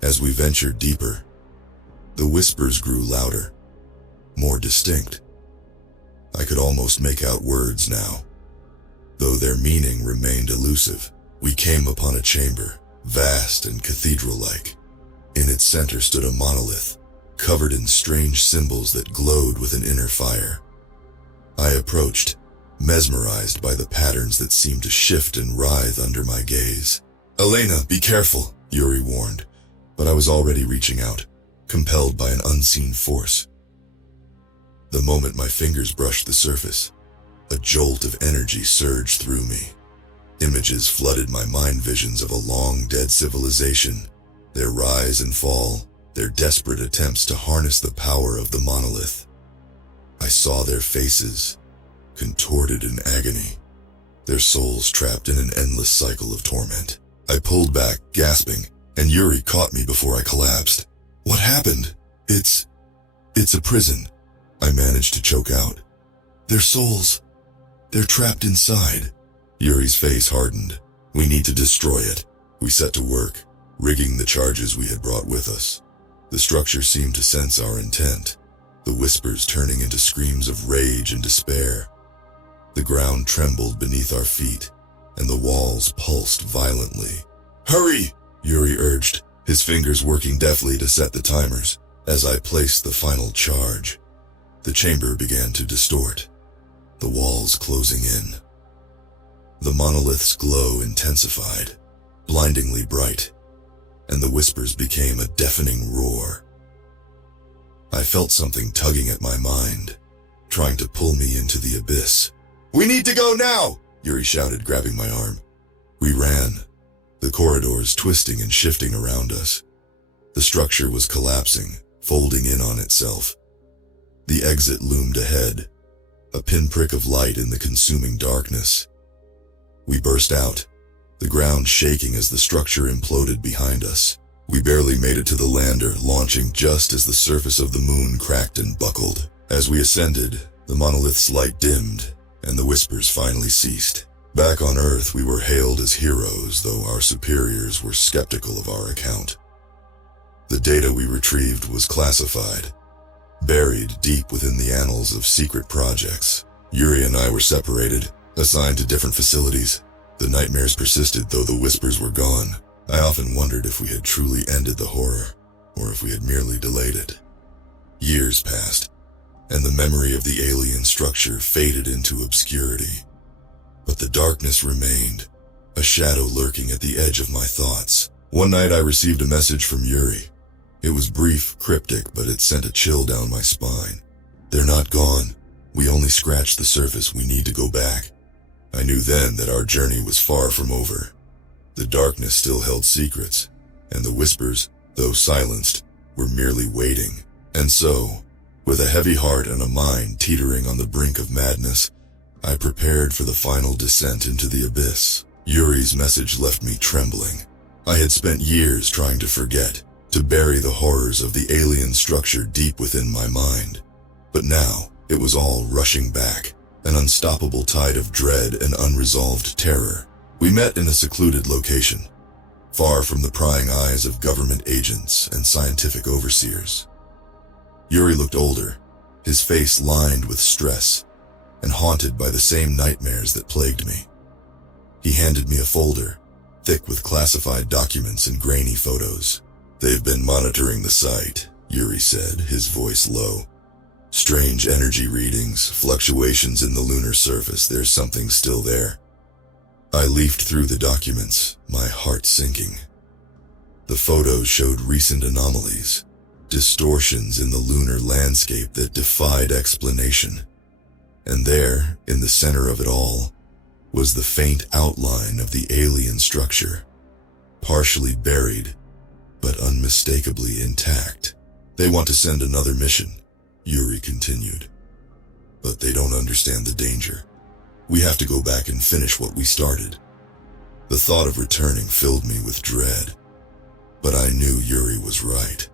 As we ventured deeper, the whispers grew louder, more distinct. I could almost make out words now, though their meaning remained elusive. We came upon a chamber, vast and cathedral-like. In its center stood a monolith, covered in strange symbols that glowed with an inner fire. I approached, mesmerized by the patterns that seemed to shift and writhe under my gaze. "Elena, be careful," Yuri warned, but I was already reaching out. compelled by an unseen force. The moment my fingers brushed the surface, a jolt of energy surged through me. Images flooded my mind, visions of a long-dead civilization, their rise and fall, their desperate attempts to harness the power of the monolith. I saw their faces, contorted in agony, their souls trapped in an endless cycle of torment. I pulled back, gasping, and Yuri caught me before I collapsed. "What happened? It's a prison," I managed to choke out. "Their souls, they're trapped inside." Yuri's face hardened. "We need to destroy it." We set to work, rigging the charges we had brought with us. The structure seemed to sense our intent, the whispers turning into screams of rage and despair. The ground trembled beneath our feet, and the walls pulsed violently. "Hurry!" Yuri urged, his fingers working deftly to set the timers. As I placed the final charge, the chamber began to distort, the walls closing in. The monolith's glow intensified, blindingly bright, and the whispers became a deafening roar. I felt something tugging at my mind, trying to pull me into the abyss. "We need to go now!" Yuri shouted, grabbing my arm. We ran, the corridors twisting and shifting around us. The structure was collapsing, folding in on itself. The exit loomed ahead, a pinprick of light in the consuming darkness. We burst out, the ground shaking as the structure imploded behind us. We barely made it to the lander, launching just as the surface of the moon cracked and buckled. As we ascended, the monolith's light dimmed, and the whispers finally ceased. Back on Earth, we were hailed as heroes, though our superiors were skeptical of our account. The data we retrieved was classified, buried deep within the annals of secret projects. Yuri and I were separated, assigned to different facilities. The nightmares persisted, though the whispers were gone. I often wondered if we had truly ended the horror, or if we had merely delayed it. Years passed, and the memory of the alien structure faded into obscurity. But the darkness remained, a shadow lurking at the edge of my thoughts. One night I received a message from Yuri. It was brief, cryptic, but it sent a chill down my spine. "They're not gone. We only scratched the surface. We need to go back." I knew then that our journey was far from over. The darkness still held secrets, and the whispers, though silenced, were merely waiting. And so, with a heavy heart and a mind teetering on the brink of madness, I prepared for the final descent into the abyss. Yuri's message left me trembling. I had spent years trying to forget, to bury the horrors of the alien structure deep within my mind. But now, it was all rushing back, an unstoppable tide of dread and unresolved terror. We met in a secluded location, far from the prying eyes of government agents and scientific overseers. Yuri looked older, his face lined with stress, and haunted by the same nightmares that plagued me. He handed me a folder, thick with classified documents and grainy photos. "They've been monitoring the site," Yuri said, his voice low. "Strange energy readings, fluctuations in the lunar surface. There's something still there." I leafed through the documents, my heart sinking. The photos showed recent anomalies, distortions in the lunar landscape that defied explanation. And there, in the center of it all, was the faint outline of the alien structure, partially buried, but unmistakably intact. "They want to send another mission," Yuri continued. "But they don't understand the danger. We have to go back and finish what we started." The thought of returning filled me with dread, but I knew Yuri was right.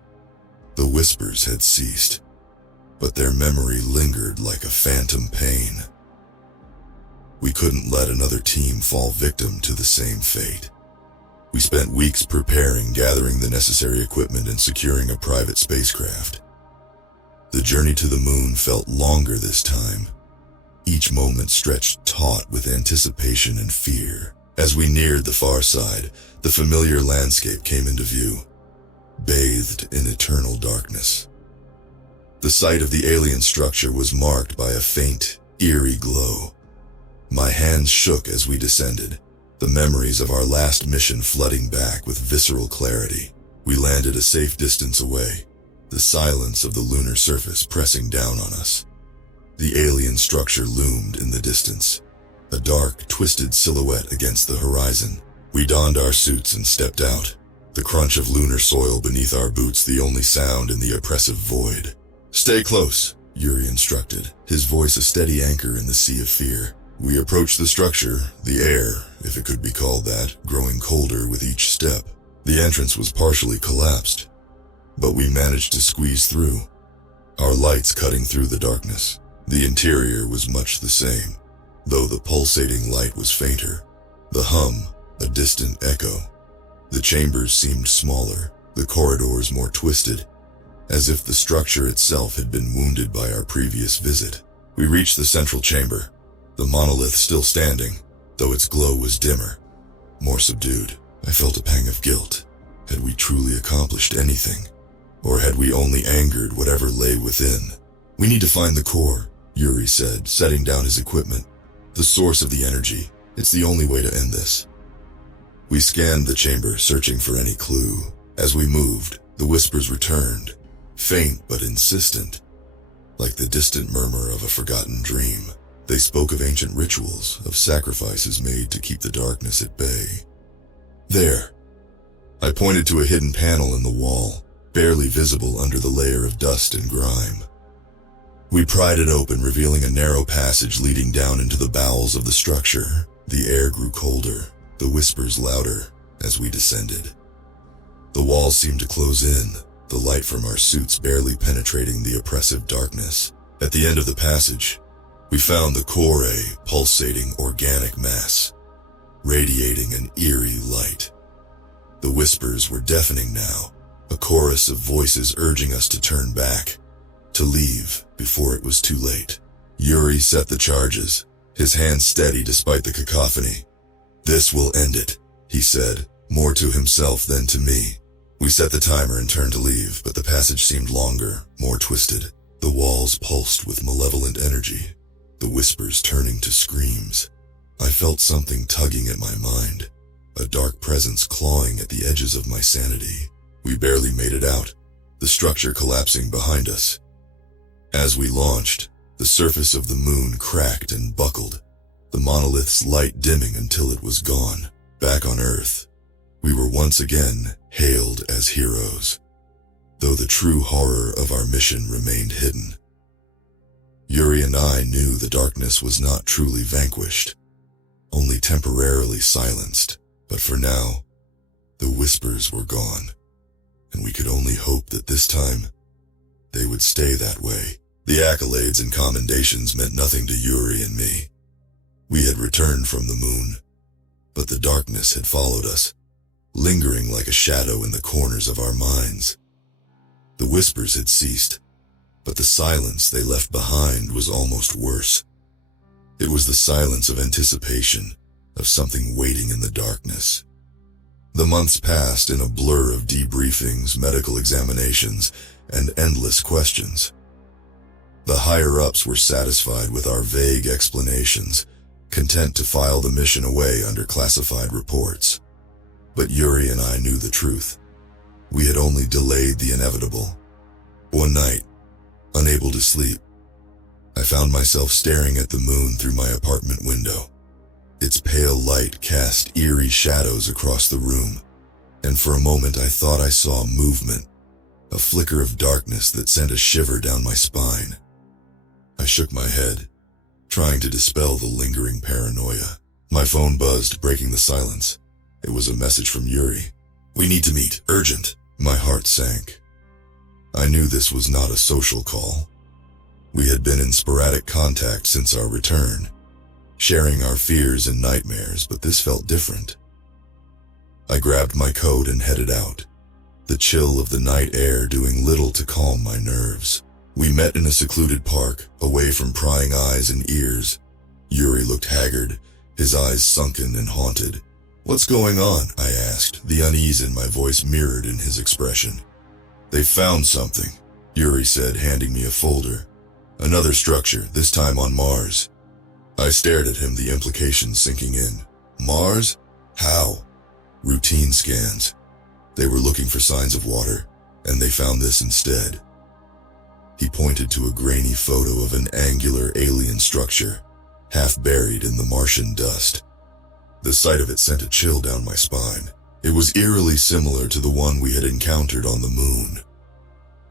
The whispers had ceased, but their memory lingered like a phantom pain. We couldn't let another team fall victim to the same fate. We spent weeks preparing, gathering the necessary equipment, and securing a private spacecraft. The journey to the moon felt longer this time, each moment stretched taut with anticipation and fear. As we neared the far side, the familiar landscape came into view, bathed in eternal darkness. The site of the alien structure was marked by a faint, eerie glow. My hands shook as we descended, the memories of our last mission flooding back with visceral clarity. We landed a safe distance away, the silence of the lunar surface pressing down on us. The alien structure loomed in the distance, a dark, twisted silhouette against the horizon. We donned our suits and stepped out, the crunch of lunar soil beneath our boots the only sound in the oppressive void. "Stay close," Yuri instructed, his voice a steady anchor in the sea of fear. We approached the structure, the air, if it could be called that, growing colder with each step. The entrance was partially collapsed, but we managed to squeeze through, our lights cutting through the darkness. The interior was much the same, though the pulsating light was fainter. The hum, a distant echo. The chambers seemed smaller, the corridors more twisted, as if the structure itself had been wounded by our previous visit. We reached the central chamber, the monolith still standing, though its glow was dimmer, more subdued. I felt a pang of guilt. Had we truly accomplished anything? Or had we only angered whatever lay within? "We need to find the core," Yuri said, setting down his equipment. "The source of the energy. It's the only way to end this." We scanned the chamber, searching for any clue. As we moved, the whispers returned, faint but insistent, like the distant murmur of a forgotten dream. They spoke of ancient rituals, of sacrifices made to keep the darkness at bay. "There." I pointed to a hidden panel in the wall, barely visible under the layer of dust and grime. We pried it open, revealing a narrow passage leading down into the bowels of the structure. The air grew colder, the whispers louder, as we descended. The walls seemed to close in, the light from our suits barely penetrating the oppressive darkness. At the end of the passage, we found the core, a pulsating organic mass, radiating an eerie light. The whispers were deafening now, a chorus of voices urging us to turn back, to leave before it was too late. Yuri set the charges, his hands steady despite the cacophony. "This will end it," he said, more to himself than to me. We set the timer and turned to leave, but the passage seemed longer, more twisted. The walls pulsed with malevolent energy, the whispers turning to screams. I felt something tugging at my mind, a dark presence clawing at the edges of my sanity. We barely made it out, the structure collapsing behind us. As we launched, the surface of the moon cracked and buckled, the monolith's light dimming until it was gone. Back on Earth, we were once again hailed as heroes, though the true horror of our mission remained hidden. Yuri and I knew the darkness was not truly vanquished, only temporarily silenced. But for now, the whispers were gone, and we could only hope that this time, they would stay that way. The accolades and commendations meant nothing to Yuri and me. We had returned from the moon, but the darkness had followed us, lingering like a shadow in the corners of our minds. The whispers had ceased, but the silence they left behind was almost worse. It was the silence of anticipation, of something waiting in the darkness. The months passed in a blur of debriefings, medical examinations, and endless questions. The higher-ups were satisfied with our vague explanations, content to file the mission away under classified reports. But Yuri and I knew the truth. We had only delayed the inevitable. One night, unable to sleep, I found myself staring at the moon through my apartment window. Its pale light cast eerie shadows across the room, and for a moment I thought I saw movement, a flicker of darkness that sent a shiver down my spine. I shook my head, trying to dispel the lingering paranoia. My phone buzzed, breaking the silence. It was a message from Yuri. "We need to meet, urgent." My heart sank. I knew this was not a social call. We had been in sporadic contact since our return, sharing our fears and nightmares, but this felt different. I grabbed my coat and headed out, the chill of the night air doing little to calm my nerves. We met in a secluded park, away from prying eyes and ears. Yuri looked haggard, his eyes sunken and haunted. "What's going on?" I asked, the unease in my voice mirrored in his expression. "They found something," Yuri said, handing me a folder. "Another structure, this time on Mars." I stared at him, the implications sinking in. "Mars? How?" "Routine scans. They were looking for signs of water, And they found this instead. He pointed to a grainy photo of an angular alien structure, half buried in the Martian dust. The sight of it sent a chill down my spine. It was eerily similar to the one we had encountered on the moon.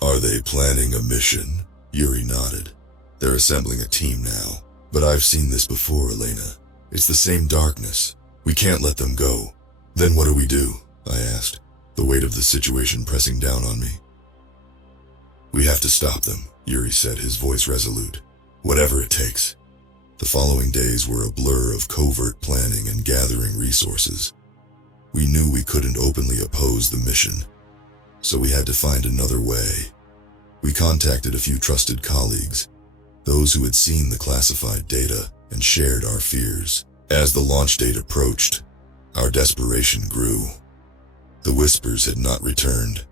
Are they planning a mission? Yuri nodded. They're assembling a team now. But I've seen this before, Elena. It's the same darkness. We can't let them go. Then what do we do? I asked, the weight of the situation pressing down on me. We have to stop them, Yuri said, his voice resolute. Whatever it takes. The following days were a blur of covert planning and gathering resources. We knew we couldn't openly oppose the mission, so we had to find another way. We contacted a few trusted colleagues, those who had seen the classified data and shared our fears. As the launch date approached, our desperation grew. The whispers had not returned,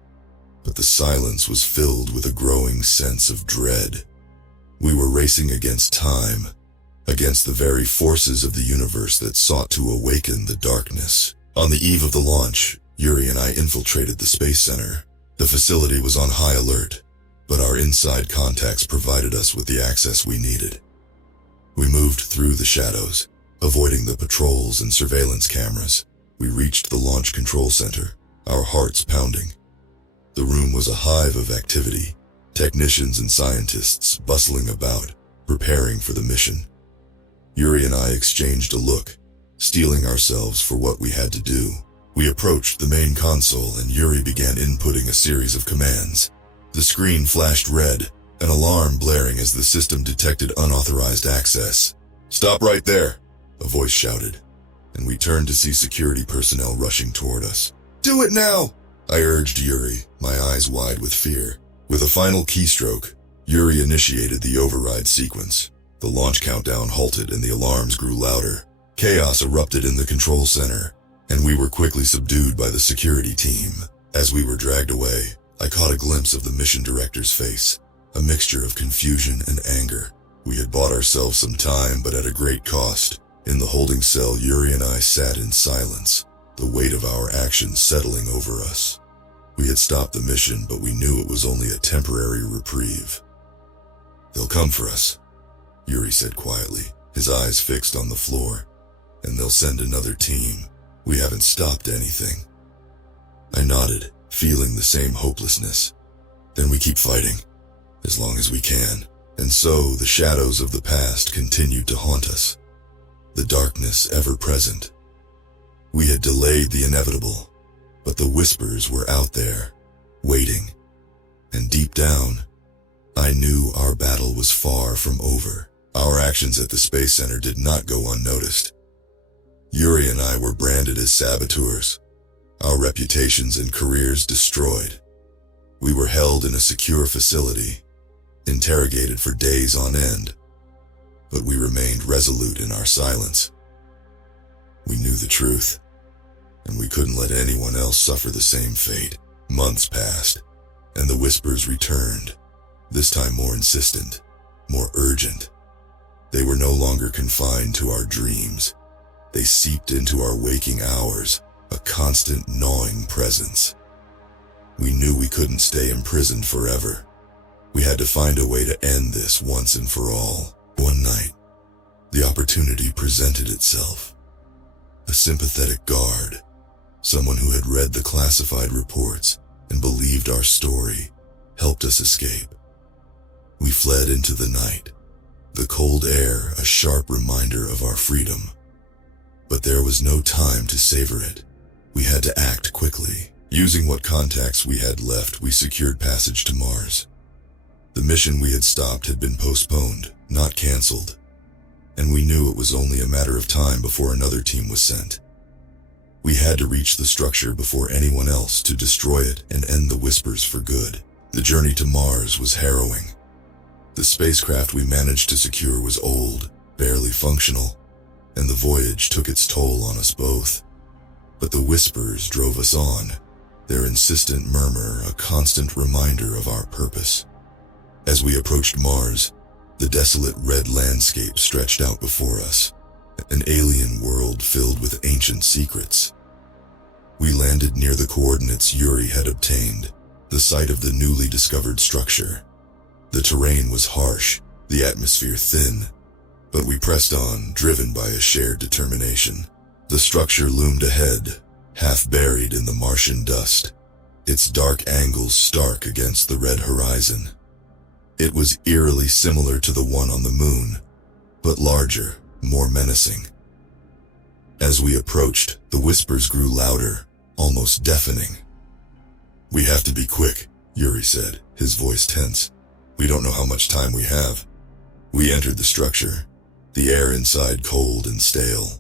but the silence was filled with a growing sense of dread. We were racing against time, against the very forces of the universe that sought to awaken the darkness. On the eve of the launch, Yuri and I infiltrated the Space Center. The facility was on high alert, but our inside contacts provided us with the access we needed. We moved through the shadows, avoiding the patrols and surveillance cameras. We reached the launch control center, our hearts pounding. The room was a hive of activity, technicians and scientists bustling about, preparing for the mission. Yuri and I exchanged a look, steeling ourselves for what we had to do. We approached the main console and Yuri began inputting a series of commands. The screen flashed red, an alarm blaring as the system detected unauthorized access. "Stop right there," a voice shouted, and we turned to see security personnel rushing toward us. "Do it now," I urged Yuri, my eyes wide with fear. With a final keystroke, Yuri initiated the override sequence. The launch countdown halted and the alarms grew louder. Chaos erupted in the control center, and we were quickly subdued by the security team. As we were dragged away, I caught a glimpse of the mission director's face, a mixture of confusion and anger. We had bought ourselves some time, but at a great cost. In the holding cell, Yuri and I sat in silence, the weight of our actions settling over us. We had stopped the mission, but we knew it was only a temporary reprieve. "They'll come for us," Yuri said quietly, his eyes fixed on the floor. "And they'll send another team. We haven't stopped anything." I nodded, feeling the same hopelessness. "Then we keep fighting, as long as we can." And so the shadows of the past continued to haunt us, the darkness ever present. We had delayed the inevitable, but the whispers were out there, waiting. And deep down, I knew our battle was far from over. Our actions at the Space Center did not go unnoticed. Yuri and I were branded as saboteurs, our reputations and careers destroyed. We were held in a secure facility, interrogated for days on end, but we remained resolute in our silence. We knew the truth, and we couldn't let anyone else suffer the same fate. Months passed, and the whispers returned, this time more insistent, more urgent. They were no longer confined to our dreams. They seeped into our waking hours, a constant gnawing presence. We knew we couldn't stay imprisoned forever. We had to find a way to end this once and for all. One night, the opportunity presented itself. A sympathetic guard, someone who had read the classified reports and believed our story, helped us escape. We fled into the night, the cold air a sharp reminder of our freedom. But there was no time to savor it. We had to act quickly. Using what contacts we had left, we secured passage to Mars. The mission we had stopped had been postponed, not canceled, and we knew it was only a matter of time before another team was sent. We had to reach the structure before anyone else to destroy it and end the whispers for good. The journey to Mars was harrowing. The spacecraft we managed to secure was old, barely functional, and the voyage took its toll on us both. But the whispers drove us on, their insistent murmur a constant reminder of our purpose. As we approached Mars, the desolate red landscape stretched out before us, an alien world filled with ancient secrets. We landed near the coordinates Yuri had obtained, the site of the newly discovered structure. The terrain was harsh, the atmosphere thin, but we pressed on, driven by a shared determination. The structure loomed ahead, half buried in the Martian dust, its dark angles stark against the red horizon. It was eerily similar to the one on the moon, but larger, more menacing. As we approached, the whispers grew louder, almost deafening. "We have to be quick," Yuri said, his voice tense. "We don't know how much time we have." We entered the structure, the air inside cold and stale.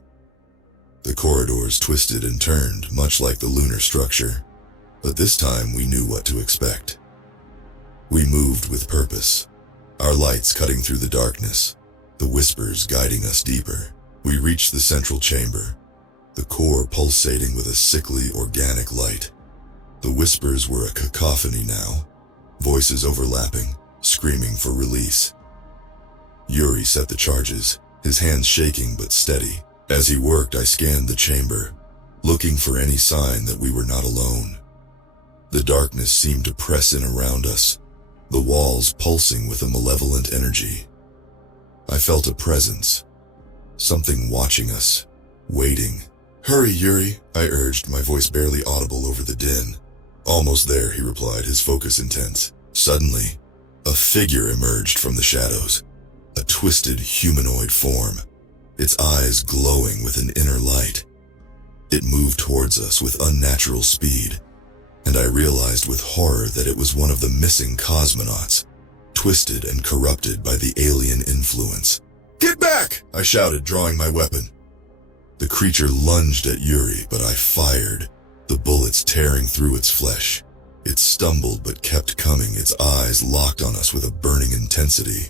The corridors twisted and turned, much like the lunar structure, but this time we knew what to expect. We moved with purpose, our lights cutting through the darkness, the whispers guiding us deeper. We reached the central chamber, the core pulsating with a sickly organic light. The whispers were a cacophony now, voices overlapping, screaming for release. Yuri set the charges, his hands shaking but steady. As he worked, I scanned the chamber, looking for any sign that we were not alone. The darkness seemed to press in around us, the walls pulsing with a malevolent energy. I felt a presence, something watching us, waiting. "Hurry, Yuri," I urged, my voice barely audible over the din. "Almost there," he replied, his focus intense. Suddenly, a figure emerged from the shadows, a twisted humanoid form, its eyes glowing with an inner light. It moved towards us with unnatural speed, and I realized with horror that it was one of the missing cosmonauts, twisted and corrupted by the alien influence. "Get back!" I shouted, drawing my weapon. The creature lunged at Yuri, but I fired, the bullets tearing through its flesh. It stumbled but kept coming, its eyes locked on us with a burning intensity.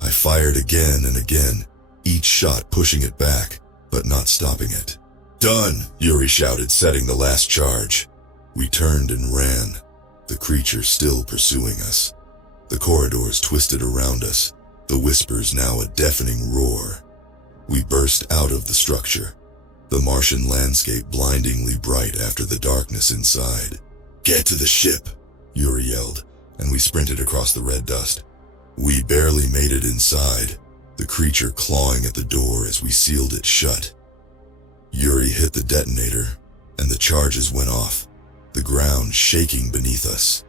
I fired again and again, each shot pushing it back, but not stopping it. "Done!" Yuri shouted, setting the last charge. We turned and ran, the creature still pursuing us. The corridors twisted around us, the whispers now a deafening roar. We burst out of the structure, the Martian landscape blindingly bright after the darkness inside. "Get to the ship," Yuri yelled, and we sprinted across the red dust. We barely made it inside, the creature clawing at the door as we sealed it shut. Yuri hit the detonator, and the charges went off, the ground shaking beneath us.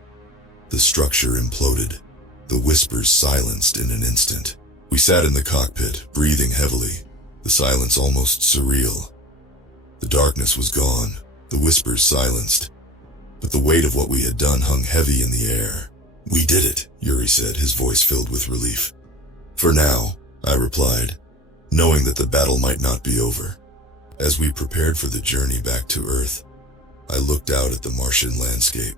The structure imploded, the whispers silenced in an instant. We sat in the cockpit, breathing heavily, the silence almost surreal. The darkness was gone, the whispers silenced, but the weight of what we had done hung heavy in the air. "We did it," Yuri said, his voice filled with relief. "For now," I replied, knowing that the battle might not be over. As we prepared for the journey back to Earth, I looked out at the Martian landscape,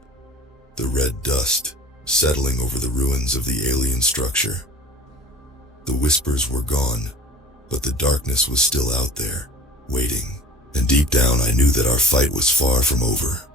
the red dust settling over the ruins of the alien structure. The whispers were gone, but the darkness was still out there, waiting. And deep down I knew that our fight was far from over.